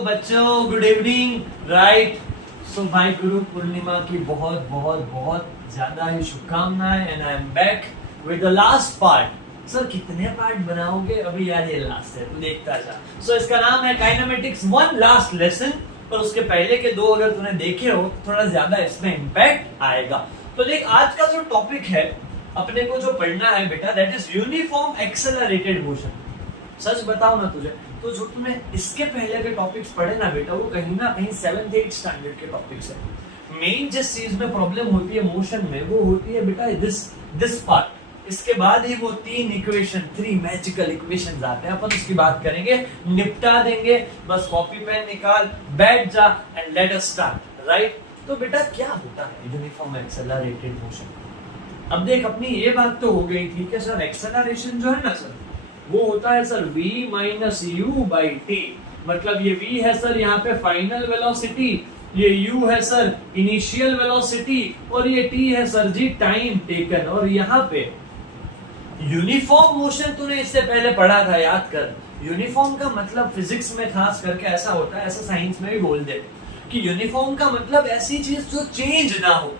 तो बच्चों good evening right. सो भाई गुरु पूर्णिमा की बहुत बहुत बहुत ज्यादा ही शुभकामनाएं and I am back with the last part. Sir कितने पार्ट बनाओगे? अभी यार ये लास्ट है, तू देखता जा। सो इसका नाम है काइनेमेटिक्स वन लास्ट लेसन। पर उसके पहले के दो अगर तूने देखे हो थोड़ा ज्यादा इसमें इम्पैक्ट आएगा। तो देख आज का जो टॉपिक है अपने को जो पढ़ना है बेटा, that is uniform accelerated motion. सच बताओ ना तुझे, तो जो तुमने इसके पहले के टॉपिक्स पढ़े ना बेटा, वो कहीं ना कहीं 7th 8th स्टैंडर्ड के टॉपिक्स है। मेन जिस चीज में प्रॉब्लम होती है मोशन में, वो होती है बेटा दिस पार्ट। इसके बाद ही वो थ्री मैजिकल इक्वेशंस आते हैं। अपन उसकी बात करेंगे, निपटा देंगे। बस कॉपी पेन निकाल, बैठ जा and let us start right. तो बेटा क्या होता है यूनिफॉर्म एक्सेलरेटेड मोशन? अब देख अपनी ये बात तो हो गई, ठीक है सर। एक्सेलरेशन जो है ना सर, वो होता है sir v minus you by T. मतलब ये v है सर यहाँ पे फाइनल वेलोसिटी, ये u है सर इनिशियल वेलोसिटी, और ये t है सर जी टाइम टेकन। और यहाँ पे यूनिफॉर्म मोशन तूने इससे पहले पढ़ा था, याद कर। यूनिफॉर्म का मतलब फिजिक्स में खास करके ऐसा होता है, ऐसा साइंस में भी बोल दे कि यूनिफॉर्म का मतलब ऐसी चीज जो चेंज ना हो।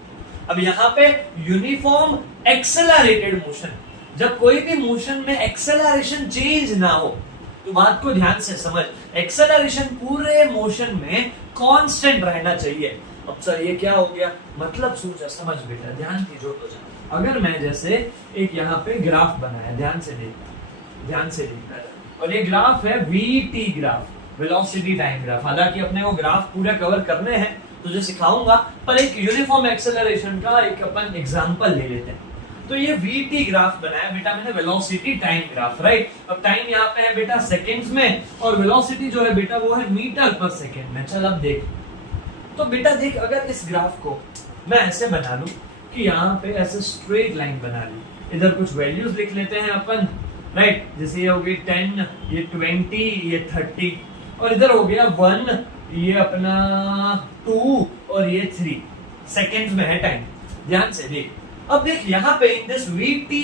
अब यहाँ पे यूनिफॉर्म एक्सेलरेटेड मोशन, जब कोई भी मोशन में एक्सेलरेशन चेंज ना हो, तो बात को ध्यान से समझ। एक्सेलरेशन पूरे मोशन में कांस्टेंट रहना चाहिए। अब सर ये क्या हो गया? मतलब सोच समझ बेटा, ध्यान की जो तो जा। अगर मैं जैसे एक यहाँ पे ग्राफ बनाया, ध्यान से देखना है, और ये ग्राफ है VT graph, velocity time graph. हालांकि अपने वो ग्राफ पूरा कवर करने हैं, तुझे सिखाऊंगा, पर एक यूनिफॉर्म एक्सेलरेशन का एक अपन एग्जांपल ले लेते हैं। तो ये वीटी ग्राफ बनाया बेटा मैंने, वेलोसिटी टाइम ग्राफ राइट। अब टाइम यहाँ पे है बेटा सेकंड्स में, और वेलोसिटी जो है बेटा वो है मीटर पर सेकंड में। चल अब देख, तो बेटा देख, अगर इस ग्राफ को मैं ऐसे बना लूं कि यहाँ पे ऐसे स्ट्रेट लाइन बना ली, इधर कुछ वैल्यूज लिख लेते हैं अपन राइट। जैसे ये हो गई 10, ये 20, ये 30, और इधर हो गया 1, ये अपना 2, और ये 3 सेकेंड्स में है टाइम। ध्यान से देख। अब देख यहाँ पे in this VT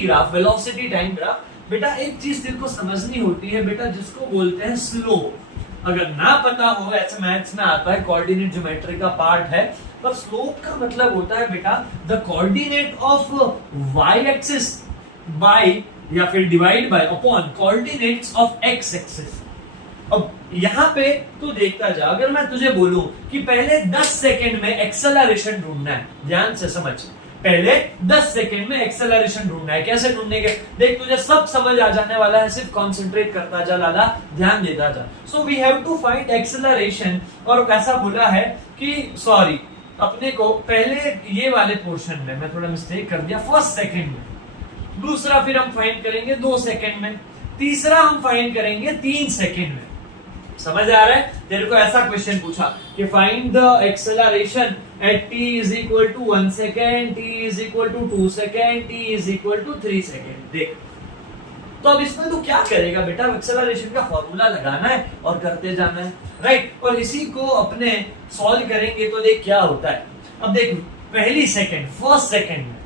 graph velocity time graph, बेटा एक चीज तेरे को समझनी होती है बेटा, जिसको बोलते हैं स्लोप। अगर ना पता हो, ऐसे मैथ्स में आता है, कोऑर्डिनेट ज्योमेट्री का पार्ट है, पर स्लोप का मतलब होता है बेटा the coordinate of Y axis by या फिर divide by upon coordinates of X axis. अब यहाँ पे तू देखता जा, अगर मैं तुझे बोलूं कि पहले 10 सेकंड में एक्सेलरेशन ढूंढना है, ध्यान से समझ। पहले 10 सेकंड में एक्सेलरेशन ढूंढना है, कैसे ढूंढने के? देख तुझे सब समझ आ जाने वाला है, सिर्फ कंसंट्रेट करता जा, लाला ध्यान देता जा। So we have to find acceleration. और कैसा बोला है कि सॉरी, अपने को पहले ये वाले पोर्शन में मैं थोड़ा मिस्टेक कर दिया, फर्स्ट सेकंड में। दूसरा फिर हम फाइंड करेंगे 2 सेकंड में, तीसरा हम फाइंड करेंगे 3 सेकंड में। समझ आ रहा है? तेरे को ऐसा क्वेश्चन पूछा कि find the acceleration at t is equal to 1 second, t is equal to 2 second, t is equal to 3 second. देख, तो अब इसमें तू क्या करेगा बेटा? एक्सेलरेशन का फॉर्मूला लगाना है और करते जाना है राइट। और इसी को अपने सॉल्व करेंगे तो देख क्या होता है। अब देख पहली सेकेंड, फर्स्ट सेकेंड में,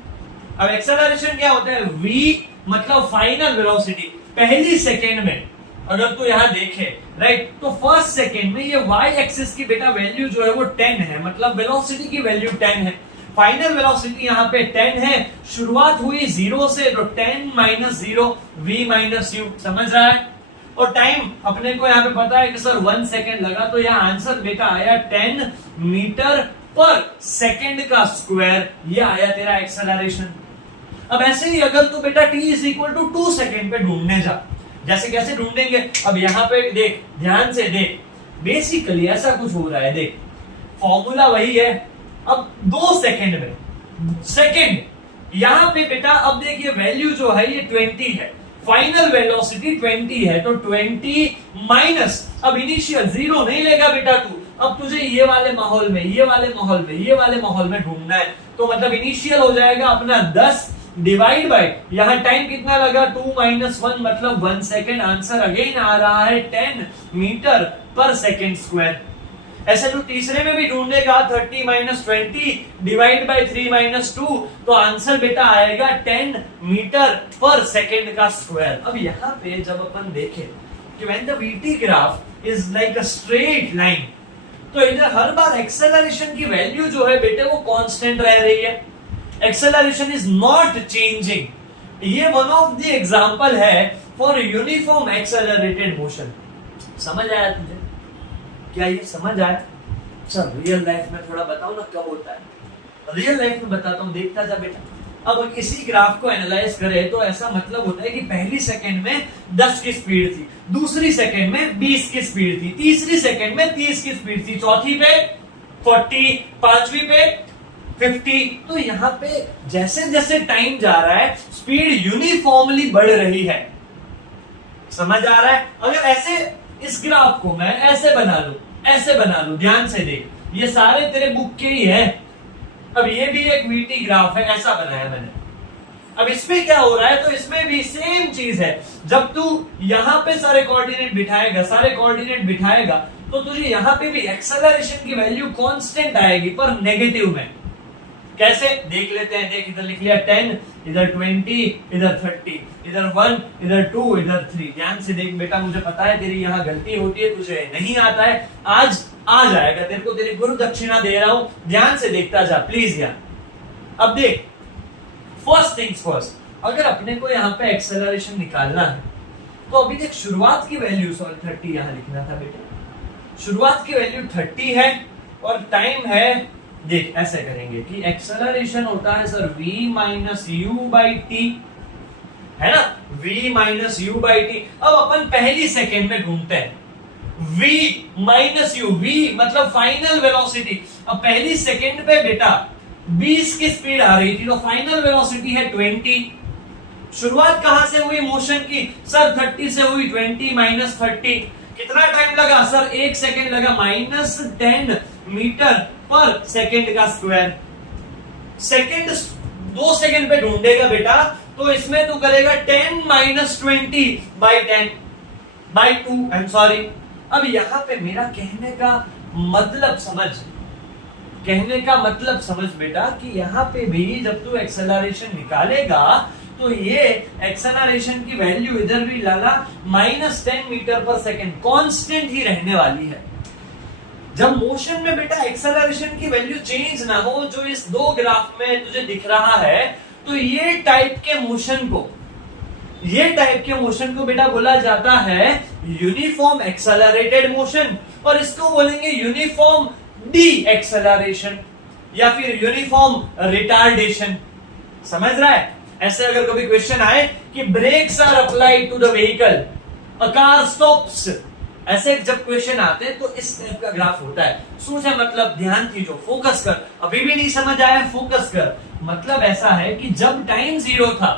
अब एक्सेलरेशन क्या होता है? v मतलब फाइनल वेलोसिटी। पहली सेकेंड में अगर तू यहाँ देखे राइट, तो फर्स्ट सेकेंड में ये y एक्सिस की बेटा वैल्यू जो है वो 10 है, मतलब वेलोसिटी की वैल्यू 10 है। फाइनल वेलोसिटी यहाँ पे 10 है, शुरुआत हुई 0 से, तो 10 माइनस 0 v माइनस यू। समझ रहा है? और टाइम अपने को यहाँ पे पता है कि सर 1 सेकेंड लगा, तो यहाँ आंसर बेटा आया 10 मीटर पर सेकेंड का स्क्वायर। ये आया तेरा एक्सेलरेशन। अब ऐसे ही अगर तू बेटा t is equal to 2 second पे ढूंढने जा, जैसे कैसे ढूंढेंगे? अब यहाँ पे देख, ध्यान से देख, बेसिकली ऐसा कुछ हो रहा है। देख फॉर्मूला वही है। अब 2 सेकेंड में, सेकेंड यहाँ पे बेटा, अब देखिए वैल्यू जो है ये 20 है, फाइनल वेलोसिटी 20 है, तो 20 माइनस, अब इनिशियल 0 नहीं लेगा बेटा तू। अब तुझे ये वाले माहौल में, ये वाले माहौल में, ये वाले माहौल में ढूंढना है, तो मतलब इनिशियल हो जाएगा अपना 10 डिवाइड बाय, यहाँ टाइम कितना लगा? 2 माइनस 1 मतलब 1 सेकेंड। आंसर अगेन आ रहा है 10 मीटर पर सेकेंड स्क्वायर। ऐसे तो तीसरे में भी ढूंढेगा 30 माइनस 20 डिवाइड बाय 3 माइनस 2, तो आंसर बेटा आएगा 10 मीटर पर सेकेंड का स्क्वायर। अब यहाँ पे जब अपन देखें कि when the VT graph is like a straight line, तो इधर हर बार एक्सेलरेशन की वैल्यू जो है बेटे वो कांस्टेंट रह रही है, एक्सेलरेशन इज नॉट चेंजिंग। ये वन ऑफ द एग्जांपल है फॉर यूनिफॉर्म एक्सेलरेटेड मोशन। समझ आया तुझे? क्या ये समझ आया? चल रियल लाइफ में थोड़ा बताओ ना कब होता है। रियल लाइफ में बताता हूं, देखता जा बेटा। अब इसी ग्राफ को एनालाइज करें तो ऐसा मतलब होता है कि पहली सेकंड में 10 की स्पीड थी, दूसरी सेकंड में 20 की स्पीड थी, तीसरी सेकंड में 30 की स्पीड थी, चौथी पे 40, पांचवी पे 50। तो यहाँ पे जैसे जैसे टाइम जा रहा है स्पीड यूनिफॉर्मली बढ़ रही है। समझ आ रहा है? अगर ऐसे इस ग्राफ को मैं ऐसे बना लूं, ऐसे बना लूं, ध्यान से देख, ये सारे तेरे बुक के ही है। अब ये भी एक वीटी ग्राफ है, ऐसा बनाया मैंने। अब इसमें क्या हो रहा है, तो इसमें भी सेम चीज है। जब तू यहां पे सारे कोऑर्डिनेट बिठाएगा तो तुझे यहां पे भी एक्सेलरेशन की वैल्यू कांस्टेंट आएगी, पर नेगेटिव में। कैसे देख लेते हैं, देख इधर लिख लिया 10, इधर 20, इधर 30, इधर 1, इधर 2, इधर 3। ध्यान से देख बेटा, मुझे पता है तेरी यहाँ गलती होती है, तुझे नहीं आता है, आज आ जाएगा, तेरे को तेरी गुरु दक्षिणा दे रहा हूं, ध्यान से देखता जा प्लीज यार। अब देख, फर्स्ट थिंग्स फर्स्ट, अगर अपने को यहाँ पे एक्सेलरेशन निकालना है तो अभी देख शुरुआत की वैल्यू, सॉरी 30 यहाँ लिखना था बेटा, शुरुआत की वैल्यू 30 है और टाइम है, देख ऐसे करेंगे कि एक्सेलरेशन होता है sir v minus you by T, है ना, v minus you by T. अब अपन पहली सेकेंड में घूमते हैं, v माइनस यू, v मतलब फाइनल वेलोसिटी। अब पहली सेकेंड पे बेटा 20 की स्पीड आ रही थी, तो फाइनल वेलोसिटी है 20। शुरुआत कहां से हुई मोशन की, सर 30 से हुई, 20 माइनस 30, कितना टाइम लगा सर, 1 सेकेंड लगा, माइनस 10 मीटर पर सेकेंड का स्क्वायर। सेकेंड 2 सेकेंड पे ढूंढेगा बेटा, तो इसमें तू करेगा 10 minus 20 by 10 by 2, I am sorry. अब यहां पे मेरा कहने का मतलब समझ बेटा कि यहां पे भी जब तू एक्सेलरेशन निकालेगा तो ये एक्सेलरेशन की वैल्यू इधर भी लगा minus 10 metre per second, constant ही रहने वाली है। जब मोशन में बेटा एक्सेलरेशन की वैल्यू चेंज ना हो, जो इस दो ग्राफ में तुझे दिख रहा है, तो ये टाइप के मोशन को बेटा बोला जाता है यूनिफॉर्म एक्सेलरेटेड मोशन, और इसको बोलेंगे यूनिफॉर्म डी एक्सेलरेशन या फिर यूनिफॉर्म रिटार्डेशन। समझ रहा है? ऐसे अगर कभी क्वेश्चन आए कि brakes are applied to the vehicle, a car stops, ऐसे जब क्वेश्चन आते हैं तो इस टाइप का ग्राफ होता है। सोचा मतलब, ध्यान कीजिए, फोकस कर, अभी भी नहीं समझ आया फोकस कर। मतलब ऐसा है कि जब टाइम 0 था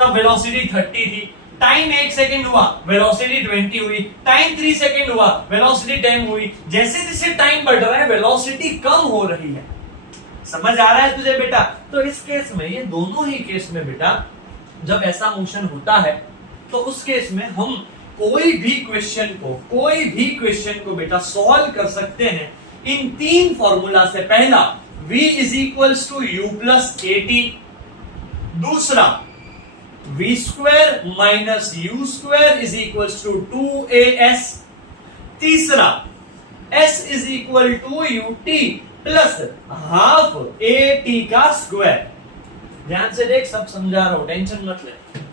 तब वेलोसिटी 30 थी, टाइम 1 सेकेंड हुआ वेलोसिटी 20 हुई, टाइम 3 सेकेंड हुआ वेलोसिटी 10 हुई। जैसे जैसे टाइम बढ़ रहा है वेलोसिटी कम हो रही है। समझ आ रहा है तुझे बेटा? तो इस केस में, ये दोनों ही केस में बेटा जब ऐसा मोशन होता है तो उस केस में हम कोई भी क्वेश्चन को बेटा सॉल्व कर सकते हैं इन 3 फॉर्मूला से। पहला v is equals to u plus a t, दूसरा v square minus u square is equals to 2as, तीसरा s is equal to u t plus half a t का स्क्वायर। ध्यान से देख, सब समझा रहा हूं, टेंशन मत ले।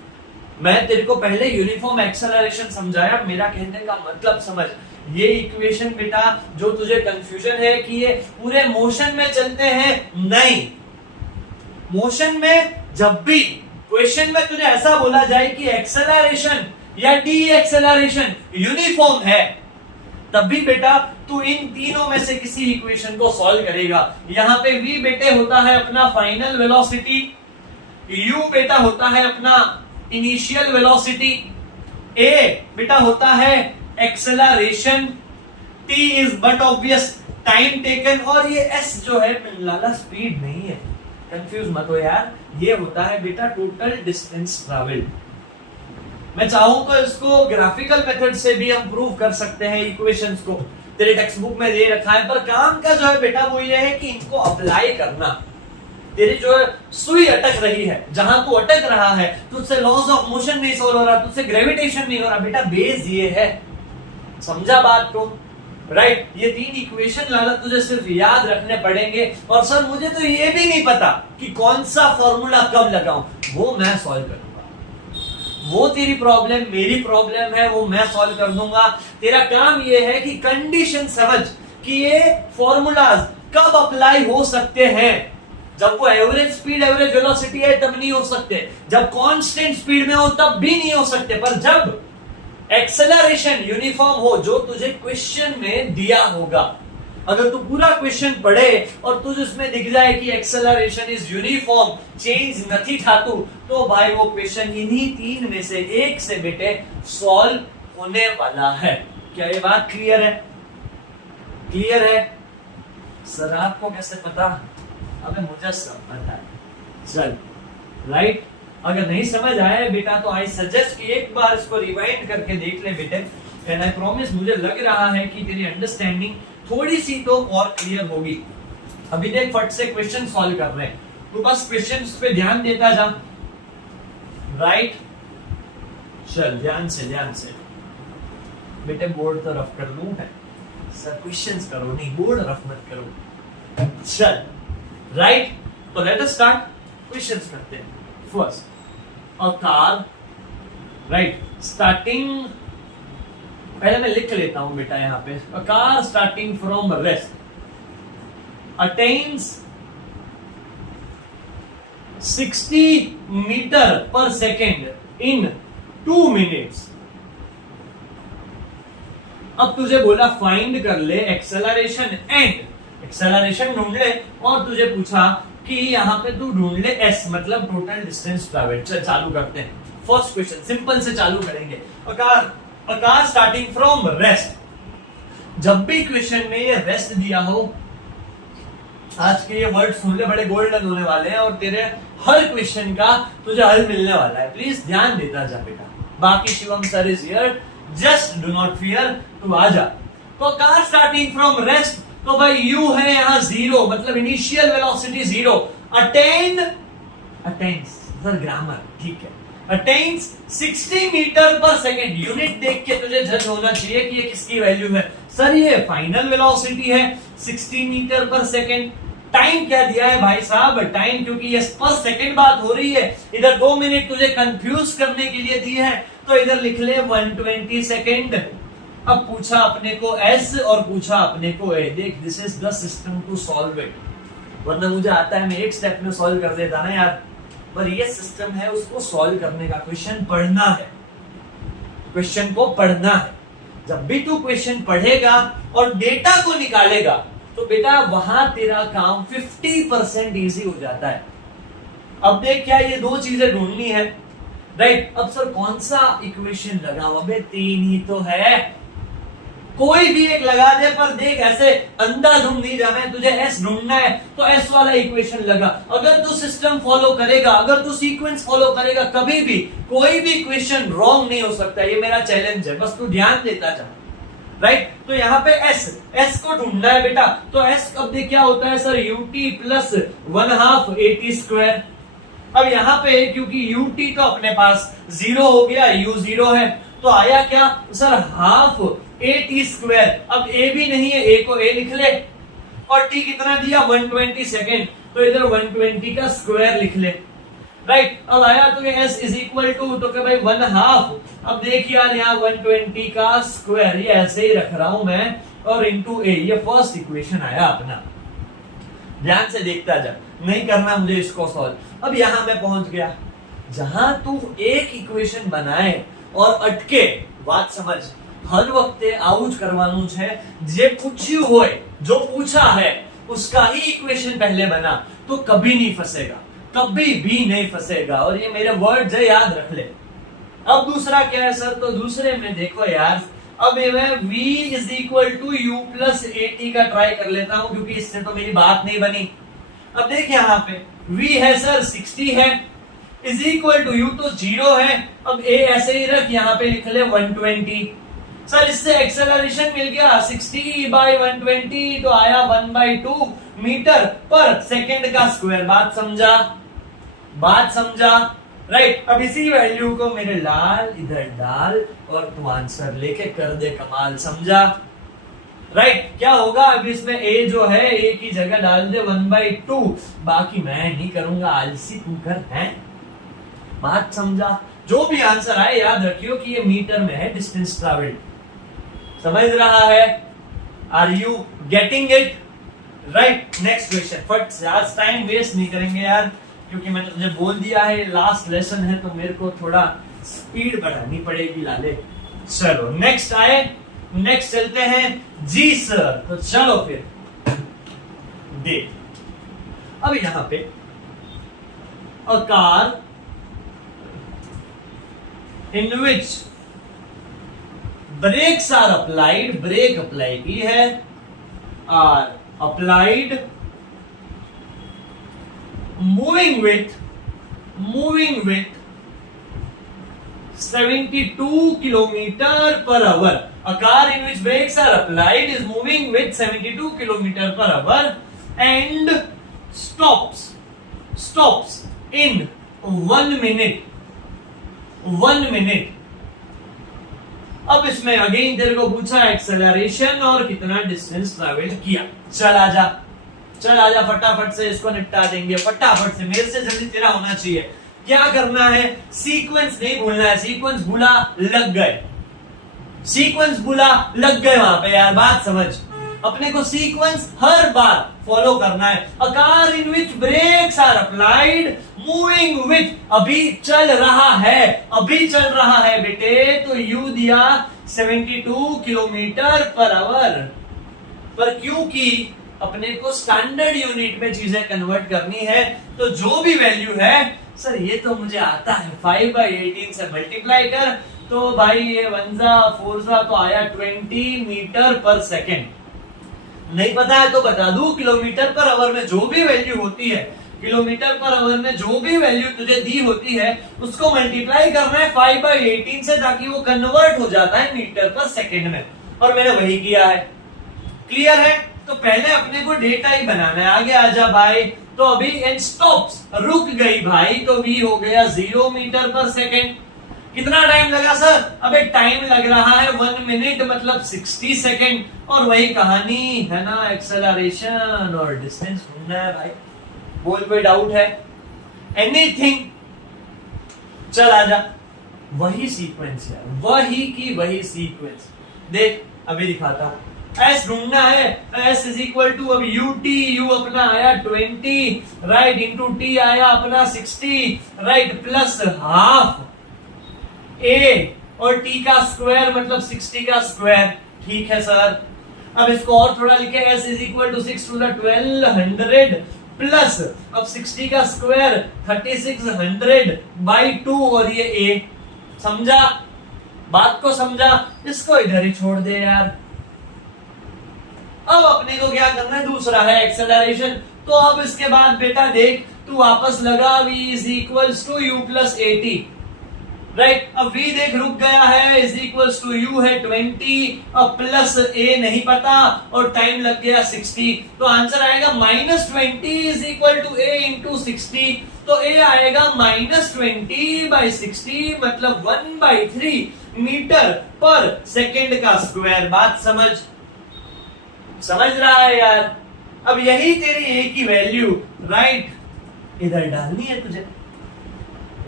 मैं तेरे को पहले यूनिफॉर्म एक्सेलरेशन समझाया, मेरा कहने का मतलब समझ। ये इक्वेशन बेटा जो तुझे कंफ्यूजन है कि ये पूरे मोशन में चलते हैं, नहीं, मोशन में जब भी क्वेश्चन में तुझे ऐसा बोला जाए कि एक्सेलरेशन या डी एक्सेलरेशन यूनिफॉर्म है, तब भी बेटा तू इन तीनों में से किसी इक्वेशन को सॉल्व करेगा। यहां पे v बेटे होता है अपना फाइनल वेलोसिटी, u बेटा होता है अपना इनिशियल वेलोसिटी, a बेटा होता है acceleration, t is but obvious time taken, और ये s जो है लाला स्पीड नहीं है, कंफ्यूज मत हो यार, ये होता है बेटा टोटल डिस्टेंस ट्रैवल्ड। मैं चाहूं तो इसको ग्राफिकल मेथड से भी हम प्रूव कर सकते हैं इक्वेशंस को, तेरे टेक्स्ट बुक में दे रखा है, पर काम का जो है बेटा वो ये है कि इनको अप्लाई करना। तेरी जो है सुई अटक रही है, जहां तू अटक रहा है, तुझसे लॉज ऑफ मोशन नहीं सॉल्व हो रहा, तुझसे ग्रेविटेशन नहीं हो रहा, बेटा बेस ये है। समझा बात को? राइट ये 3 इक्वेशन लाना तुझे सिर्फ याद रखने पड़ेंगे। और सर मुझे तो ये भी नहीं पता कि कौन सा फॉर्मूला कब लगाऊं, वो मैं सॉल्व करूंगा। वो तेरी प्रॉब्लम मेरी प्रॉब्लम है, वो मैं सॉल्व कर दूंगा। तेरा काम ये है कि कंडीशन समझ कि ये फॉर्मूलाज कब अप्लाई हो सकते हैं। जब वो एवरेज स्पीड एवरेज वेलोसिटी है तब नहीं हो सकते, जब कांस्टेंट स्पीड में हो तब भी नहीं हो सकते, पर जब एक्सेलरेशन यूनिफॉर्म हो जो तुझे क्वेश्चन में दिया होगा। अगर तू पूरा क्वेश्चन पढ़े और तुझे उसमें दिख जाए कि एक्सेलरेशन इज यूनिफॉर्म, चेंज नहीं था तो भाई वो क्वेश्चन इन्हीं 3 में से एक से बेटे सॉल्व होने वाला है। क्या ये बात क्लियर है? क्लियर है? सर आपको कैसे पता? अबे मुझे सब पता है। चल राइट अगर नहीं समझ आया बेटा तो आई सजेस्ट कि एक बार इसको रिवाइंड करके देख ले बेटे, एंड आई प्रॉमिस मुझे लग रहा है कि तेरी अंडरस्टैंडिंग थोड़ी सी तो और क्लियर होगी। अभी देख फट से क्वेश्चन सॉल्व कर रहे हैं, तो बस क्वेश्चंस पे ध्यान देता जा। राइट चल ध्यान से बेटे, बोर्ड तो रफ कर लूं है सर, क्वेश्चंस करो नहीं, बोर्ड रफ मत करो। चल राइट तो लेट अस स्टार्ट, क्वेश्चंस करते हैं। First a car, right, starting, पहले मैं लिख लेता हूं बेटा यहां पे, a car starting from rest attains 60 meter per second in 2 minutes। अब तुझे बोला फाइंड कर ले एक्सेलरेशन एंड एक्सेलरेशन ढूंढ ले, और तुझे पूछा कि यहां पे तू ढूंढ ले एस मतलब टोटल डिस्टेंस ट्रैवल्ड। चल चालू करते हैं। फर्स्ट क्वेश्चन सिंपल से चालू करेंगे। a car starting from rest. जब भी क्वेश्चन में ये रेस्ट दिया हो, आज के ये वर्ड सुन ले, बड़े गोल्डन होने वाले हैं और तेरे हर क्वेश्चन का तुझे हल मिलने वाला है। प्लीज ध्यान देता जा बेटा। बाकी Shivam sir is here, just do not fear, तू आ जा। तो कार स्टार्टिंग फ्रॉम रेस्ट, तो भाई यू है यहाँ 0 मतलब initial velocity 0। Attains sir grammar ठीक है, attains 60 metre per second. Unit देख के तुझे जज होना चाहिए कि ये किसकी वैल्यू है। सर ये फाइनल वेलोसिटी है 60 मीटर पर सेकेंड। टाइम क्या दिया है भाई साहब? टाइम क्योंकि ये पर सेकेंड बात हो रही है, इधर 2 मिनट तुझे कंफ्यूज करने के लिए दी है, तो इधर लिख ले 120 सेकेंड। अब पूछा अपने को एस और पूछा अपने को ए। देख this is the system to solve it, वरना मुझे आता है मैं एक स्टेप में सॉल्व कर देता ना यार, पर ये सिस्टम है उसको सॉल्व करने का। क्वेश्चन पढ़ना है, क्वेश्चन को पढ़ना है। जब भी तू क्वेश्चन पढ़ेगा और डेटा को निकालेगा तो बेटा वहां तेरा काम 50% इजी हो जाता है। अब देख क्या ये 2 चीजें ढूंढनी है, राइट। अब सर कौन सा इक्वेशन लगाऊं? अबे 3 ही तो है, कोई भी एक लगा दे, पर देख ऐसे अंधाधुंध नहीं जाना है, तुझे एस ढूंढना है तो एस वाला इक्वेशन लगा। अगर तू सिस्टम फॉलो करेगा, अगर तू सीक्वेंस फॉलो करेगा, कभी भी कोई भी क्वेश्चन रॉन्ग नहीं हो सकता। ये मेरा चैलेंज है, बस तू ध्यान देता जा। राइट तो यहाँ पे एस को ढूंढना है बेटा। तो एस अब देख क्या होता है sir, UT plus 1/2 AT square. अब यहाँ पे क्योंकि यूटी तो अपने पास 0 हो गया, यू 0 है, तो आया क्या सर हाफ AT स्क्वायर। अब ए भी नहीं है, ए को ए लिख ले, और टी कितना दिया 120 सेकेंड, तो इधर 120 का स्क्वायर लिख ले। राइट अब आया तो ये s इज इक्वल टू, तो क्या भाई 1/2। अब देख यार यहाँ 120 का स्क्वायर, ये ऐसे ही रख रहा हूं मैं, और इंटू ए, ये फर्स्ट इक्वेशन आया अपना। ध्यान से देखता जा, नहीं करना मुझे इसको सॉल्व। अब यहां मैं पहुंच गया जहां तू एक इक्वेशन बनाए और अटके। बात समझ, हर वक्त आउट करवानु छे, जे पूछ्યું होय, जो पूछा है उसका ही इक्वेशन पहले बना तो कभी नहीं फंसेगा, कभी भी नहीं फंसेगा। और ये मेरे वर्ड है, याद रख ले। अब दूसरा क्या है सर, तो दूसरे में देखो यार, अब ये मैं v is equal to u plus AT का ट्राई कर लेता हूं, क्योंकि इससे तो मेरी बात नहीं बनी। अब देखिए यहाँ पे v है सर 60 है, इज इक्वल टू यू तो 0 है। अब a ऐसे ही रख, यहाँ पे लिख ले 120। सर इससे एक्सेलरेशन मिल गया 60/120, तो आया 1/2 मीटर पर सेकेंड का स्क्वायर। बात समझा? बात समझा? राइट। अब इसी वैल्यू को मेरे लाल इधर डाल और तू आंसर लेके कर दे कमाल, समझा? राइट। क्या होगा अब इसमें a जो है a की जगह डाल दे 1/2, बाकी मैं नहीं करूंगा, आलसी तू कर है। बात समझा? जो भी आंसर आए याद रखियो कि ये मीटर में है डिस्टेंस ट्रैवल्ड। समझ रहा है? Are you getting it? Right. Next question. फट आज टाइम वेस्ट नहीं करेंगे यार, क्योंकि मैंने तुझे बोल दिया है लास्ट लेसन है तो मेरे को थोड़ा स्पीड बढ़ानी पड़ेगी लाले। चलो नेक्स्ट आए, नेक्स्ट चलते हैं जी सर। तो चलो फिर देख, अब यहां पे a car in which brakes are applied, brake apply की है, are applied moving with 72 kilometer per hour. A car in which brakes are applied is moving with 72 kilometer per hour and stops in 1 minute. 1 minute. अब इसमें again तेरे को पूछा acceleration और कितना distance travel किया। चल आजा फटाफट से इसको निपटा देंगे, फटाफट से, मेरे से जल्दी तेरा होना चाहिए। क्या करना है? सीक्वेंस नहीं भूलना है, सीक्वेंस भूला लग गए, सीक्वेंस भूला लग गए वहां पे यार, बात समझ। अपने को सीक्वेंस हर बार फॉलो करना है। A car in which brakes are applied moving with, अभी चल रहा है, अभी चल रहा है बेटे, तो यू दिया 72 किलोमीटर पर आवर। पर क्योंकि अपने को स्टैंडर्ड यूनिट में चीजें कन्वर्ट करनी है, तो जो भी वैल्यू है, सर ये तो मुझे आता है, 5/18 से मल्टीप्लाई कर, तो भाई ये 1 4 तो आया 20 मीटर पर सेकेंड। नहीं पता है तो बता दूं, किलोमीटर पर आवर में जो भी वैल्यू होती है, किलोमीटर पर आवर में जो भी वैल्यू तुझे दी होती है, उसको मल्टीप्लाई करना है 5/18 से, ताकि वो कन्वर्ट हो जाता है मीटर पर सेकेंड में, और मैंने वही किया है। क्लियर है? तो पहले अपने को डेटा ही बनाना है। आगे आजा भाई। तो अभी एंड स्टॉप्स, रुक गई भाई, तो भी हो गया 0 मीटर पर सेकेंड। कितना टाइम लगा सर? अबे टाइम लग रहा है 1 मिनट, मतलब 60 सेकेंड। और वही कहानी है ना, एक्सेलरेशन और डिस्टेंस ढूंढना है भाई। बोल, कोई डाउट है? एनीथिंग? चल आजा। वही सीक्वेंस है, वही की वही सीक्वेंस। देख अभी दिखाता हूं। S ढूंढना है, S इज इक्वल टू, अब U अपना आया 20, राइट, इंटू T आया अपना 60, राइट, प्लस हाफ A और T का स्क्वायर मतलब 60 का स्क्वायर। ठीक है सर। अब इसको और थोड़ा लिखे, S is equal to 6 to the 1200 plus अब 60 का स्क्वायर 3600 बाई 2, और ये A। समझा? बात को समझा? इसको इधर ही छोड़ दे यार। अब अपने को क्या करना है? दूसरा है एक्सेलरेशन। तो अब इसके बाद बेटा देख, तू वापस लगा v is equals to u plus 80, right. अब v देख रुक गया है, इज इक्वल्स टू u है 20, अब प्लस a नहीं पता, और टाइम लग गया 60, तो आंसर आएगा -20 is equal to a into 60। तो a आएगा -20/60, मतलब 1/3 मीटर पर सेकेंड का स्क्वायर। बात समझ रहा है यार? अब यही तेरी ए की वैल्यू, राइट, इधर डालनी है तुझे।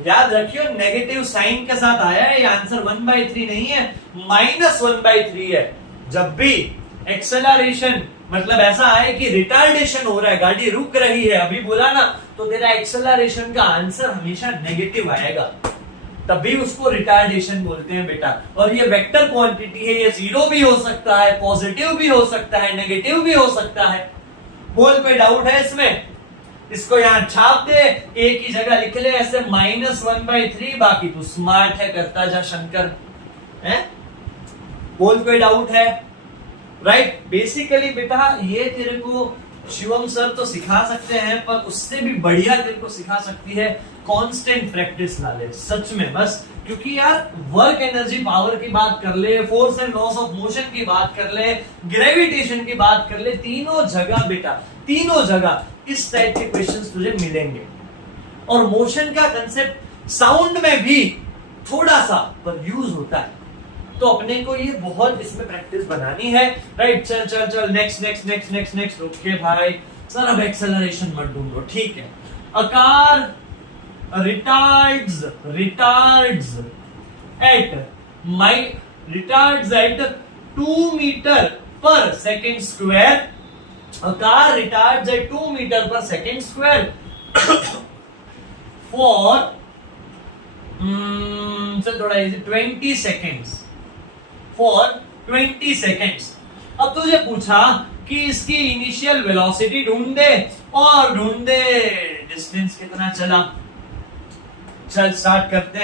याद रखियो, नेगेटिव साइन के साथ आया है ये आंसर, 1/3 नहीं है, -1/3 है। जब भी एक्सेलरेशन मतलब ऐसा है कि रिटार्डेशन हो रहा है, गाड़ी रुक रही है, अभी बोला ना, तो तेरा एक्सेलरेशन का आंसर हमेशा नेगेटिव आएगा, तभी उसको रिटार्डेशन बोलते हैं बेटा। और ये वेक्टर क्वांटिटी है, ये 0 भी हो सकता है, पॉजिटिव भी हो सकता है, नेगेटिव भी हो सकता है। बोल, कोई डाउट है इसमें? इसको यहां छाप दे, ए की जगह लिख ले ऐसे -1/3, बाकी तू स्मार्ट है, करता जा शंकर है। बोल, कोई डाउट है? राइट। बेसिकली बेटा ये तेरे को शिवम सर तो सिखा सकते हैं, पर उससे भी बढ़िया तेरे को सिखा सकती है कांस्टेंट प्रैक्टिस लाले, सच में। बस क्योंकि यार वर्क एनर्जी पावर की बात कर ले, force and laws of motion की बात कर ले, ग्रेविटेशन की बात कर ले, तीनों जगह बेटा, तीनों जगह इस टाइप के क्वेश्चंस तुझे मिलेंगे। और मोशन का कंसेप्ट साउंड में भी थोड़ा सा पर यूज होता है। तो अपने को ये बहुत इसमें प्रैक्टिस बनानी है, राइट। चल चल चल, next next next next next. Okay भाई सर, अब एक्सेलरेशन मत ढूंढो, ठीक है। A car retards at 2 meter per second square. A car retards at 2 meter per second square for थोड़ा इजी 20 seconds. For 20 seconds. अब तुझे पूछा कि इसकी इनिशियल वेलोसिटी ढूंढे और ढूंढे डिस्टेंस कितना चला। चल स्टार्ट करते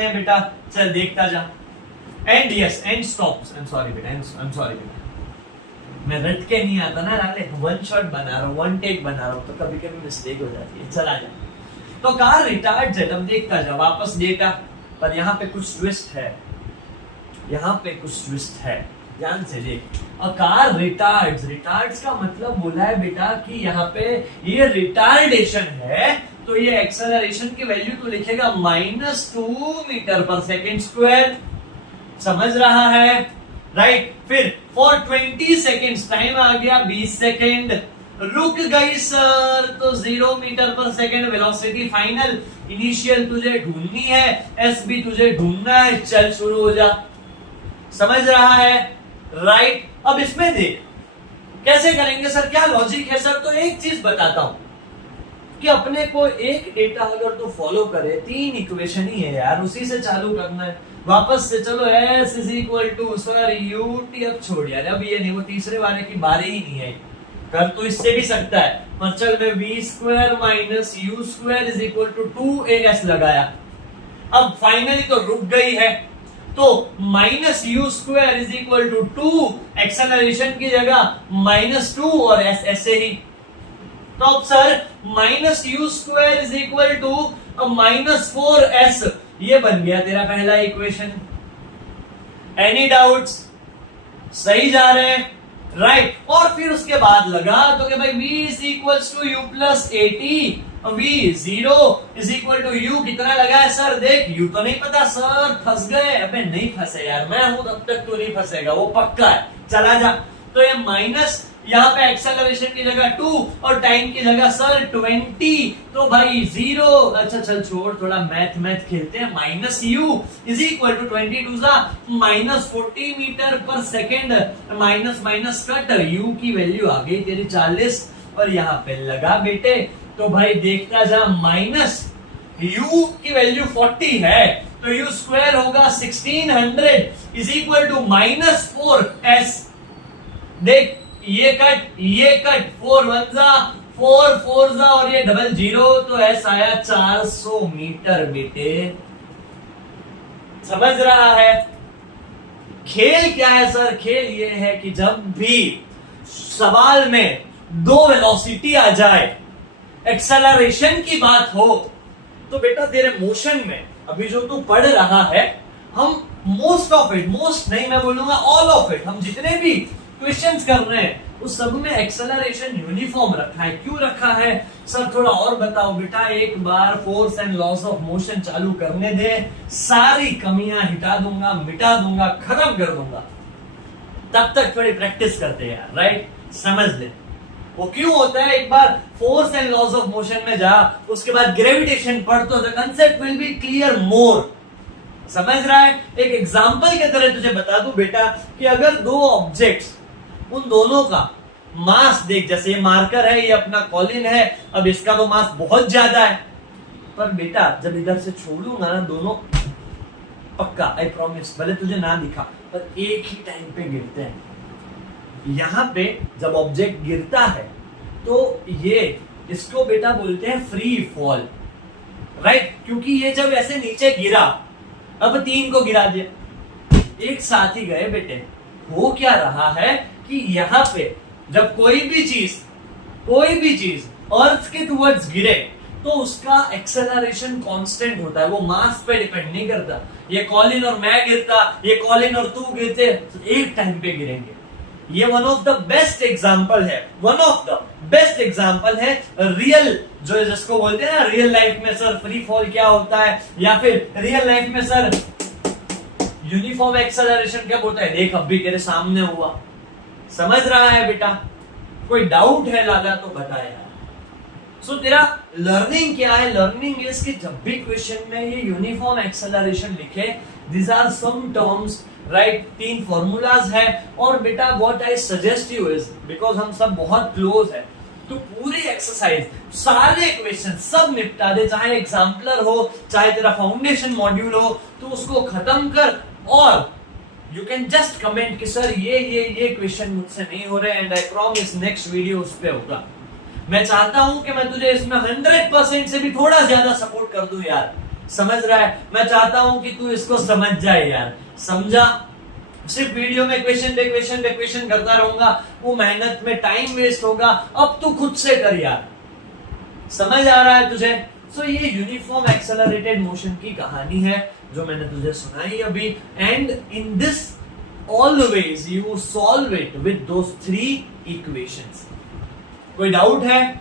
हैं बेटा, चल देखता जा। And yes, and stop. I am sorry बेटा, मैं रट के नहीं आता ना नाले, वन शॉट बना रहा हूँ, वन टेक बना रहा हूँ, तो कभी कभी मिस्टेक हो जाती है। चला जा। तो कार रिटार्ड है, अब देखता जा, वापस डेटा। पर यहाँ पे कुछ ट्विस्ट है, ध्यान से देख। अ कार रिटार्ड्स का मतलब बोला है बेटा कि यहाँ पे ये रिटार्डेशन है, तो ये एक्सेलरेशन की वैल्यू तो लिखेगा -2 मीटर पर सेकेंड स्क्वायर। समझ रहा है, राइट। फिर फॉर 20 सेकेंड, टाइम आ गया 20 सेकेंड, रुक गई सर, तो 0 metre per second velocity final. Initial तुझे ढूंढनी है, एस भी तुझे ढूंढना है। चल शुरू हो जा। समझ रहा है, राइट। अब इसमें देख कैसे करेंगे सर, क्या लॉजिक है सर। तो एक चीज बताता हूं कि अपने को एक डेटा अगर तो फॉलो करे, 3 इक्वेशन ही है यार, उसी से चालू करना है। वापस से चलो, S इज इक्वल टू सर UT। अब छोड़ यार, अब ये नहीं, वो तीसरे वाले की बारी ही नहीं है। कर तो इससे भी सकता है, पर चल मैं V² minus U² is equal to 2AS लगाया। अब फाइनली तो रुक गई है, तो -U² is equal to 2, acceleration की जगह -2 और S ऐसे ही। तो अब sir -U² is equal to -4S, ये बन गया तेरा पहला इक्वेशन। Any doubts? सही जा रहे हैं, राइट। और फिर उसके बाद लगा तो कि भाई V is equal to U plus AT, V0 is equal to U कितना लगा है सर, देख U तो नहीं पता सर, फंस गए। अबे नहीं फंसे यार, मैं हूं तब तक तो नहीं फंसेगा, वो पक्का है। चला जा। तो ये माइनस, यहाँ पे एक्सेलरेशन की जगह 2 और टाइम की जगह सर 20, तो भाई 0। अच्छा चल छोड़, थोड़ा मैथ खेलते हैं। -U is equal to 22 -40 metre per second, minus cut, U की वैल्यू आ गई तेरी 40 और यहाँ पे लगा बेटे। तो भाई देखता जा, U की वैल्यू 40 है, तो U² होगा 1600 इज इक्वल टू -4S। देख ये कट 4 1 4 4 और ये 00, तो S आया 400 मीटर बेटे। समझ रहा है। खेल क्या है सर, खेल ये है कि जब भी सवाल में 2 वेलोसिटी आ जाए, एक्सेलरेशन की बात हो, तो बेटा तेरे मोशन में अभी जो तू पढ़ रहा है, हम मोस्ट नहीं, मैं बोलूंगा ऑल ऑफ इट, हम जितने भी क्वेश्चंस कर रहे हैं उस सब में एक्सेलरेशन यूनिफॉर्म रखा है। क्यों रखा है सर, थोड़ा और बताओ बेटा। एक बार force and laws of motion चालू करने दे, सारी कमियां हटा दूंगा, मिटा दूंगा, खत्म कर दूंगा। तब तक थोड़ी प्रैक्टिस करते हैं यार, राइट। समझ ले वो क्यों होता है। एक बार force and laws of motion में जा, उसके बाद ग्रेविटेशन पढ़, तो the concept will be clear more. समझ रहा है। एक एग्जांपल के तरह तुझे बता दूं बेटा कि अगर 2 ऑब्जेक्ट्स, उन दोनों का मास देख, जैसे ये मार्कर है, ये अपना कॉलिन है, अब इसका तो मास बहुत ज्यादा है, पर बेटा जब इधर से छोड़ूंगा ना, दोनों पक्का, आई प्रॉमिस, भले तुझे ना दिखा, पर एक ही टाइम पे गिरते हैं। यहां पे जब ऑब्जेक्ट गिरता है तो ये, इसको बेटा बोलते हैं फ्री फॉल, राइट। क्योंकि ये जब ऐसे नीचे गिरा, अब 3 को गिरा दिया, एक साथ ही गए बेटे। हो क्या रहा है कि यहां पे जब कोई भी चीज अर्थ के टुवर्ड्स गिरे, तो उसका एक्सेलरेशन कांस्टेंट होता है, वो मास पे डिपेंड नहीं करता। ये कॉलिन और मैं गिरता, ये कॉलिन और तू गिरते, तो एक टाइम पे गिरेंगे। ये one of the best example है, one of the best example है रियल, जो जिसको बोलते हैं ना रियल लाइफ में सर फ्री फॉल क्या होता है, या फिर रियल लाइफ में सर यूनिफॉर्म एक्सेलरेशन क्या होता है। देख अब भी तेरे सामने हुआ, समझ रहा है बेटा? कोई डाउट है लाला तो बता यार। सो तेरा लर्निंग क्या है? लर्निंग इज कि जब भी क्वेश्चन में ये यूनिफॉर्म एक्सेलरेशन लिखे, this are some terms, right, 3 formulas है। और बेटा what I suggest you is, because हम सब बहुत क्लोज है, तो पूरी एक्सरसाइज सारे क्वेश्चन सब निपटा दे, चाहे एग्जाम्पलर हो चाहे तेरा फाउंडेशन मॉड्यूल हो, तो उसको खत्म कर। और यू कैन जस्ट कमेंट कि सर ये क्वेश्चन मुझसे नहीं हो रहे, and I promise next video उस पे होगा। मैं चाहता हूं कि मैं तुझे इसमें 100% से भी थोड़ा ज्यादा सपोर्ट कर दूं यार, समझ रहा है? मैं चाहता हूं कि तू इसको समझ जाए यार, समझा? सिर्फ वीडियो में क्वेश्चन पे क्वेश्चन करता रहूंगा, वो मेहनत में टाइम वेस्ट होगा। अब तू खुद से कर यार, समझ आ रहा है तुझे? सो ये यूनिफॉर्म एक्सेलरेटेड मोशन की कहानी है जो मैंने तुझे सुनाई अभी, and in this always you solve it with those 3 equations. कोई डाउट है?